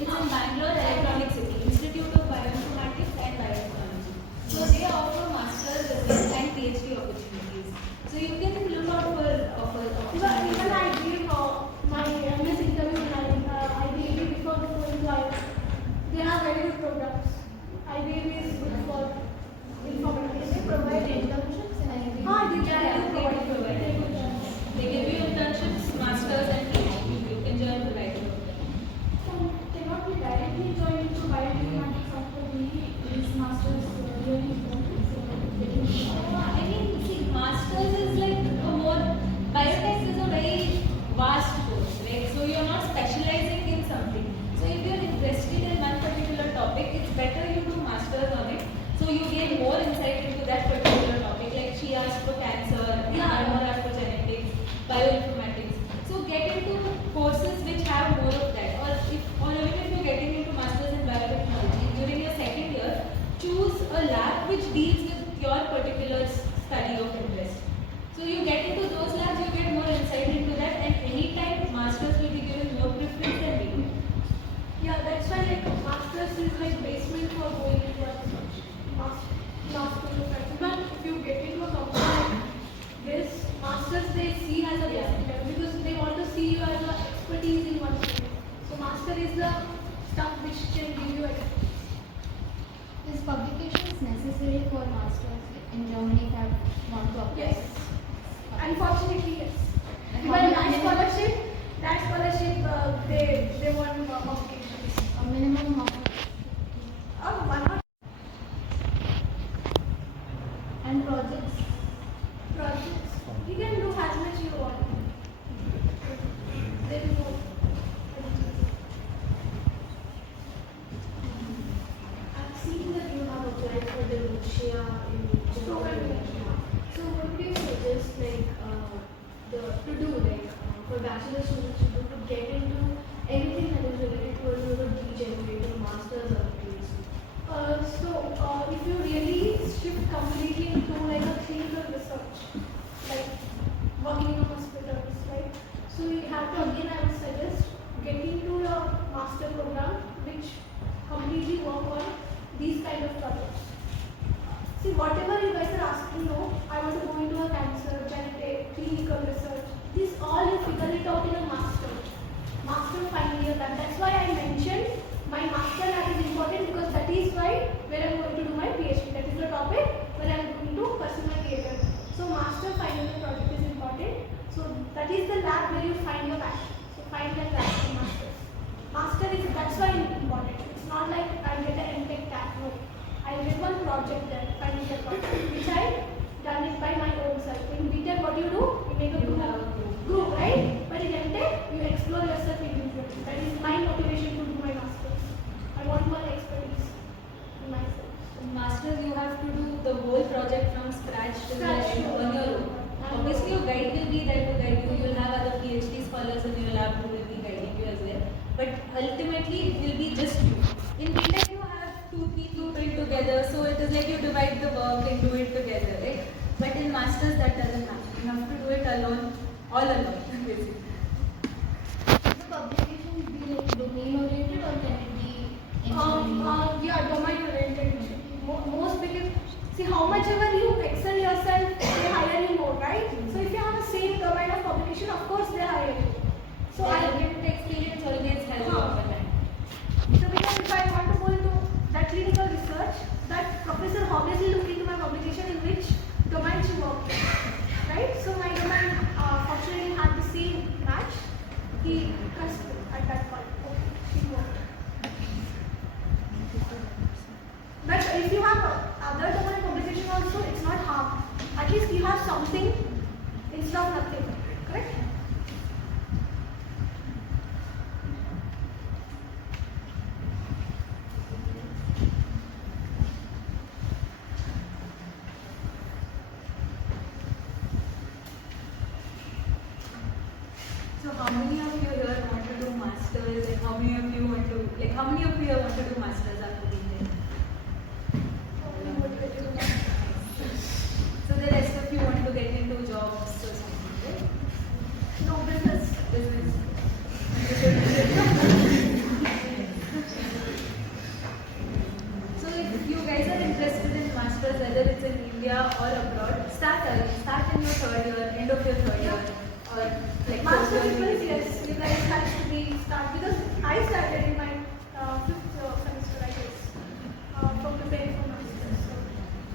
it's in Bangalore Electronic City, Institute of Bioinformatics and Biotechnology. So they offer master's as well and PhD opportunities. So you can look out for opportunities. Even I gave my MS interview and IBA before going to IIT. They have very good programs. IBA is good for informatics. They provide internships in IIT. They provide internships. They give you internships, masters and PhD. You can join the right program. So cannot be directly joined to bioinformatics after this master's really important. I mean, see, masters is like a more, biotech is a very vast course, right? So you're not specializing in something. So if you're interested in one particular topic, it's better you do masters on it. So you gain more insight into that particular topic. Like she asked for cancer, Armor asked for genetics, bioinformatics. So get into courses which have more of that. Or even if you're getting into masters in biotechnology, during your second year, choose a lab which deals with your particular study of interest. So you get into those labs, you get more insight into that, and anytime masters will be given more preference than degree. Yeah, that's why like masters is like basement for going into a master's profession. But if you get into a company like this, masters they see as a basic level because they want to see you as an expertise in one field. So master is the stuff which can give you expertise. Is publications necessary for masters in Germany if I want to apply? Yes. Unfortunately, yes. Even that scholarship, they want publications. A minimum of One or and projects. projects. You can do as much you want. There is no. I've seen that you have applied for the Russia in Germany. So what would you suggest to do for bachelor students to get into anything that is related to a neurodegenerative masters or PhD? If you really shift completely into like a clinical research, like working in hospitals, right? So you have to again I would suggest getting to a master program which completely work on these kind of projects. See, whatever you guys are asking, I want to go into a cancer, genetic, clinical research. This all you figure it out in a master final year lab. That's why I mentioned my master lab is important because that is why where I'm going to do my PhD. That is the topic where I'm going to pursue my career. So master final year project is important. So that is the lab where you find your passion. So find that passion in masters. Master is that's why it's important. It's not like I get an MTech tag. No. I did one project there, final year project, which I done it by my own self. In BTech, what you do? You make a group, right? But in MTech, you explore yourself individually. That is my motivation to do my masters. I want more expertise in myself. In masters, you have to do the whole project from scratch till the end on your own. Obviously, your guide will be there to guide you. You'll have other PhD scholars in your lab who will be guiding you as well. But ultimately, it will be just you. In BTech, you have two people together, so it is like you divide the work and do it together, right? But in masters, that doesn't happen. You have to do it alone, all alone, basically. Should the publications be like domain oriented or can it be engineering? Yeah, domain oriented. Most because see how much ever you excel yourself, they hire you more, right? So if you have the same domain of publication, of course they hire you. So I get experience always has you over time. So because if I want to go into that clinical research, that professor obviously look into my publication in which domain she worked in, right? So my domain fortunately had the same how many of you want to do masters after being there? So the rest of you want to get into jobs or something, right? No, business. Business. So if you guys are interested in masters, whether it's in India or abroad, start early. Start in your third year, end of your third year, or like Master fourth year. people, yes, you guys have to be start because I started in my fifth semester, I guess, for preparing for masters. So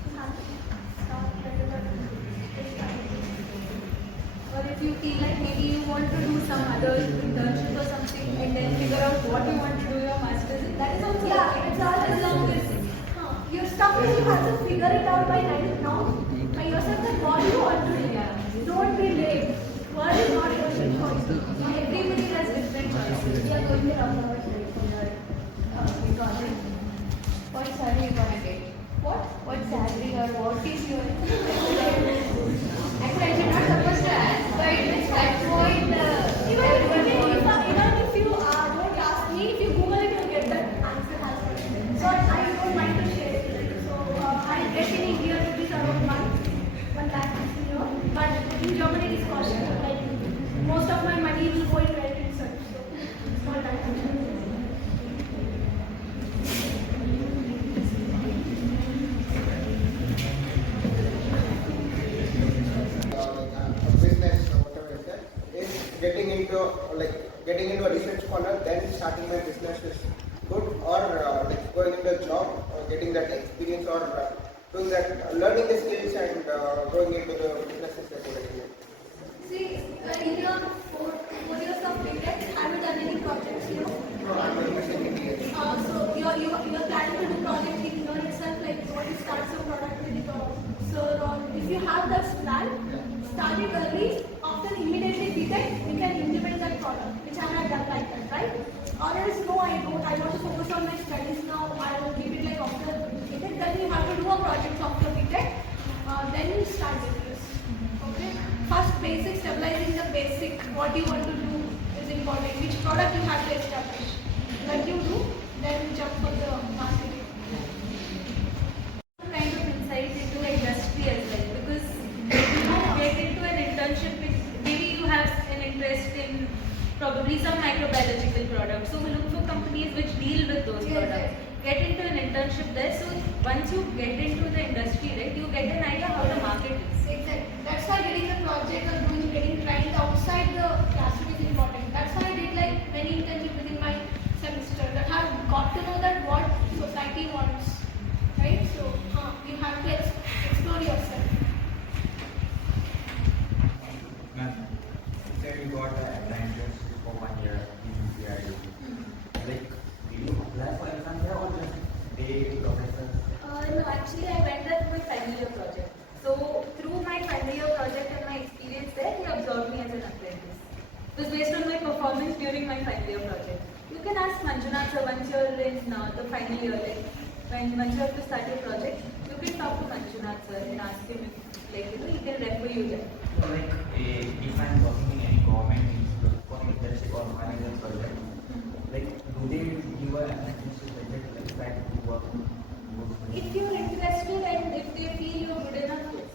you have to start whenever it's time. Or if you feel like maybe you want to do some other internship or something and then figure out what you want to do your masters in, that is also Yeah, it's all as long as your stuff is you have to figure it out by now by yourself that what you want to do. Yeah. Don't be late. World is not your choice. everybody has different choices. We are going to talk about like for your project. What salary you gonna get? What salary or what is your? Actually, I should not supposed to ask, but at that point, Even if you don't ask me, if you Google it, you'll get that answer as well. So I don't mind to share it. So I get in India rupees around 1 lakh a year, but in Germany it is costly. Like most of my money will go in rent itself. So it's not that much. Business, whatever is that, is getting into a research scholar, then starting my business is good, or going into a job, or getting that experience, or doing that, learning the skills and going into the business is a good idea. See, in your 4 years of BTech, have you done any projects here? No, I'm doing my second year. So you're planning to do project in your itself, like what you start some product with it or so if you have that plan, start it early, after immediately BTech, we can implement that product, which I have done like that, right? Or else no, I don't, I want to focus on my studies now, I will keep it like after BTech, then you have to do a project after BTech, then you start with this. Okay? First basic, stabilizing the basic, what you want to do is important, which product you have to establish. That you do, then jump for the marketing. Kind of insight into industry as well, because when you get into an internship, maybe you have an interest in probably some microbiological products, so look for companies which deal with those products. Get into an internship there, so once you get into the industry, right, you get an idea how the market is. Exactly. That's why getting the project or getting trained outside the classroom is important. That's why I did like many internships within my semester that have got to know that what society wants. Right? So you have to explore yourself. Ma'am, you said you got advantages for 1 year in PRD. Like, did you apply for exam there or just they professors? No, actually I went there for my final year project. So through my final year project and my experience there, he absorbed me as an apprentice. It was based on my performance during my final year project. You can ask Manjunath sir once you're in the final year, like once you have to start your project, you can talk to Manjunath sir and ask him if he can refer you there. So like, if I'm working in any government institute for internship or final year project, like, do they give an apprenticeship like that to work? If you're interested and if they feel you're good enough, yes.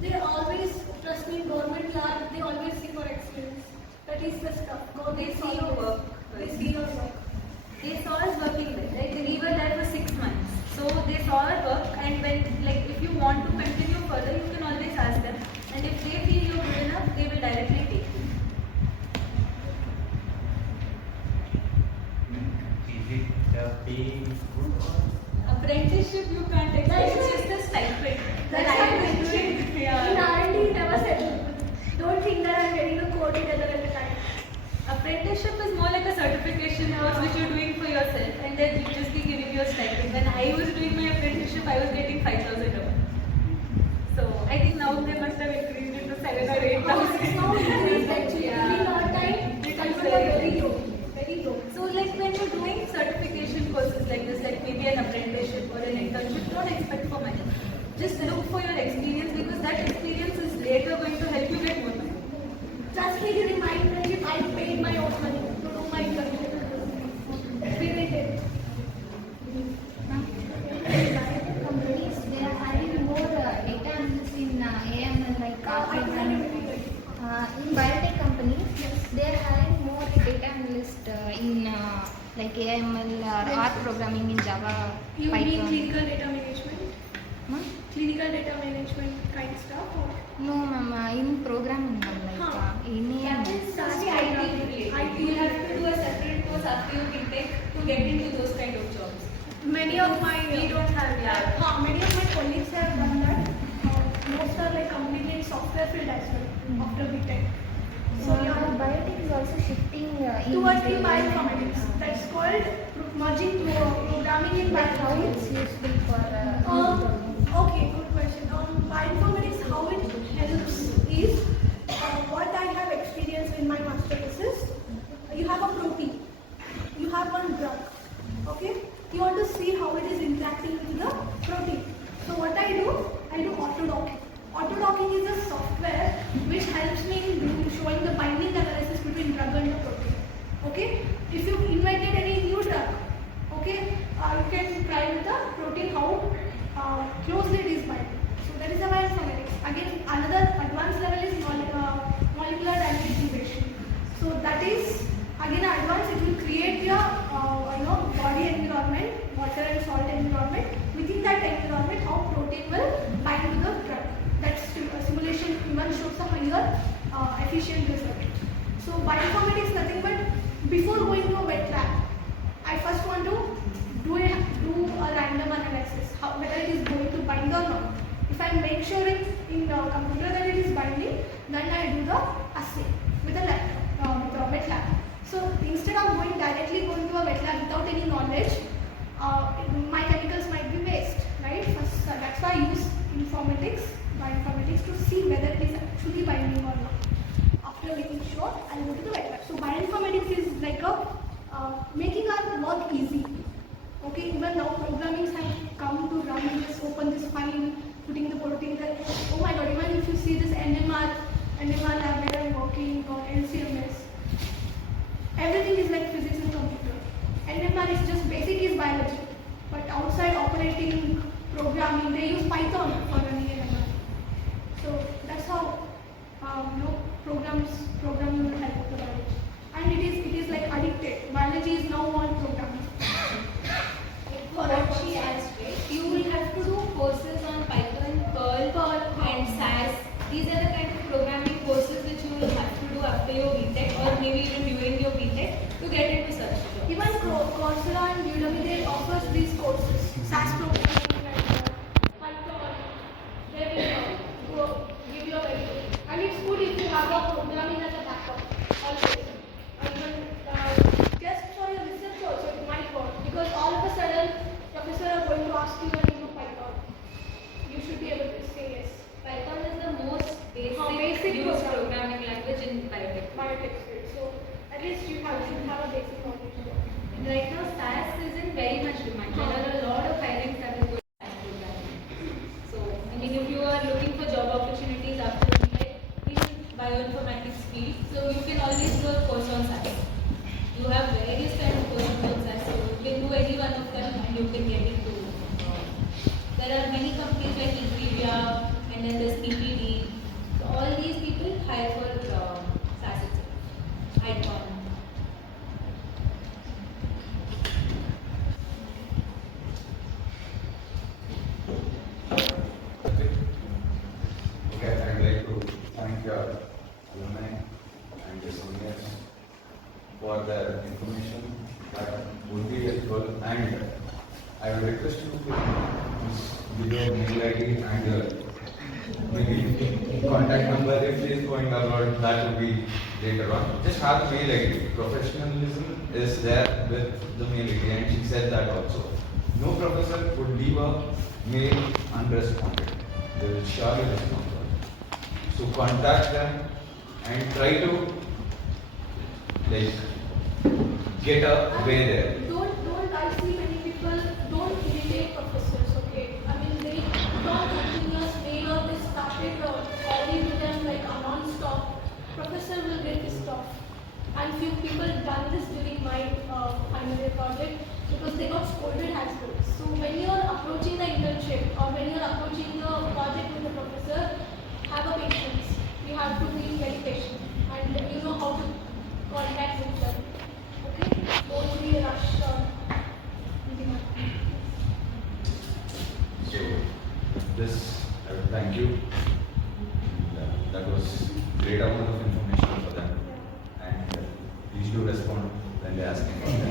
They always, trust me, government lab, they always see for experience. That is the stuff. They see your work. They see your work. They saw us working there. Like we were there for 6 months. So they saw our work, and when if you want to continue further, you can always ask them. And if they feel you're good enough, they will directly take you. Is it the pay is good or? Apprenticeship you can't expect. It's just a stipend. That's That I what was doing. in Yeah. R&D never said. Don't think that I'm getting a code together at the time. Apprenticeship is more like a certification course which you're doing for yourself, and then you just be giving you a stipend. When I was doing my apprenticeship, I was getting 5,000 a month. So I think now they must have increased it to 7,000 or 8,000. It's now increased actually. During our time, the time was very low. Very low. So like when you're doing certification courses like this, like maybe an apprenticeship or an internship, don't expect for money. Just look for your experience, because that experience is later going to help you get more money. Trust me, during my internship, I paid my own money to do my internship. in like AML or R programming in Java, You mean Python? clinical data management? Huh? Clinical data management kind stuff or? No, ma'am. In programming, ma'am, like in That AML. is totally IT related. You have to do a separate course after your BTech to get into those kind of jobs. Many of my We don't have, yeah. many of my colleagues have done that. Most are like completely in software field as well after BTech. So biotech is also shifting Towards the in bioinformatics. That's called merging programming in But how bioinformatics. it's useful for Okay, good question. Bioinformatics, how it helps is what I have experienced in my master thesis. You have a protein, you have one drug, okay? You want to see how it is interacting with the protein. So what I do autodocking. Autodocking is a software which helps me in showing the binding analysis between drug and the protein. Okay? If you invented any new drug, okay, you can try with the protein how closely it is binding. So that is the bioinformatics. Again, another advanced level is molecular dynamics integration. So that is again advanced. It will create your body environment, water and salt environment. Within that environment, how protein will bind to the drug. That simulation even shows a higher efficient result. So bioinformatics nothing but before going to a wet lab, I first want to do a random analysis, whether it is going to bind or not. If I make sure in the computer that it is binding, then I do the assay with a laptop, with a wet lab. So instead of directly going to a wet lab without any knowledge, my chemicals might be waste, right? First, that's why I use bioinformatics to see whether it is actually binding or not. After making sure, I'll go to the wet lab. So bioinformatics is like making our work easy. Okay, even now programming have come to run. You just open this file, putting the protein there. Oh my god, even if you see this NMR lab where I'm working or LCMS, everything is like physics and computer. NMR is just basic is biology, but outside operating programming, they use Python for running NMR. So that's how programming will help the biology. And it is like addicted. Biology is now on programming. For what she asked, right? You will have to do courses on Python, Perl, and SAS. These are the kind of programming courses which you will have to do after your BTech or maybe even during your BTech to get into such jobs. Even Coursera and Udemy, they offers these courses. SAS programming and Python. They will give you a very good. And it's good if you have a programming as a backup always. And even just for your research also it might work, because all of a sudden professor are going to ask you when you do Python. You should be able to say yes. Python is the most basic used programming language in biotech. Field. So at least should have a basic knowledge. And right now SAS is in very much demand. There are a lot of hirings that is going on SAS programming. So I mean, if you are looking for job opportunities after BTech in bioinformatics field, so you can always do a course on SAS. You have various kind of courses on SAS, so you can do any one of them and you can get into. There are many companies like Ingrevia and then there's PPD. So all these people hire for SAS itself. Icon. Okay, I'd like to thank your alumni and your seniors for the information that would be helpful, and I would request you to give your mail ID and your maybe contact number if it is going abroad. That would be later on. Just have the mail ID. Professionalism is there with the mail ID, and she said that also. No professor would leave a mail unresponded. They will surely respond. So contact them and try to get a way there. Don't I see many people don't irritate professors, okay? I mean they don't continuous mail or they started calling to them like a non-stop. Professor will get pissed off. And few people done this during my final year project because they got scolded as well. So when you are approaching the internship or when you are approaching the project with the professor, have a patience. You have to be very patient and you know how to contact with them. Okay? this, I would thank you. And, that was great amount of information for them. And please do respond when they ask me.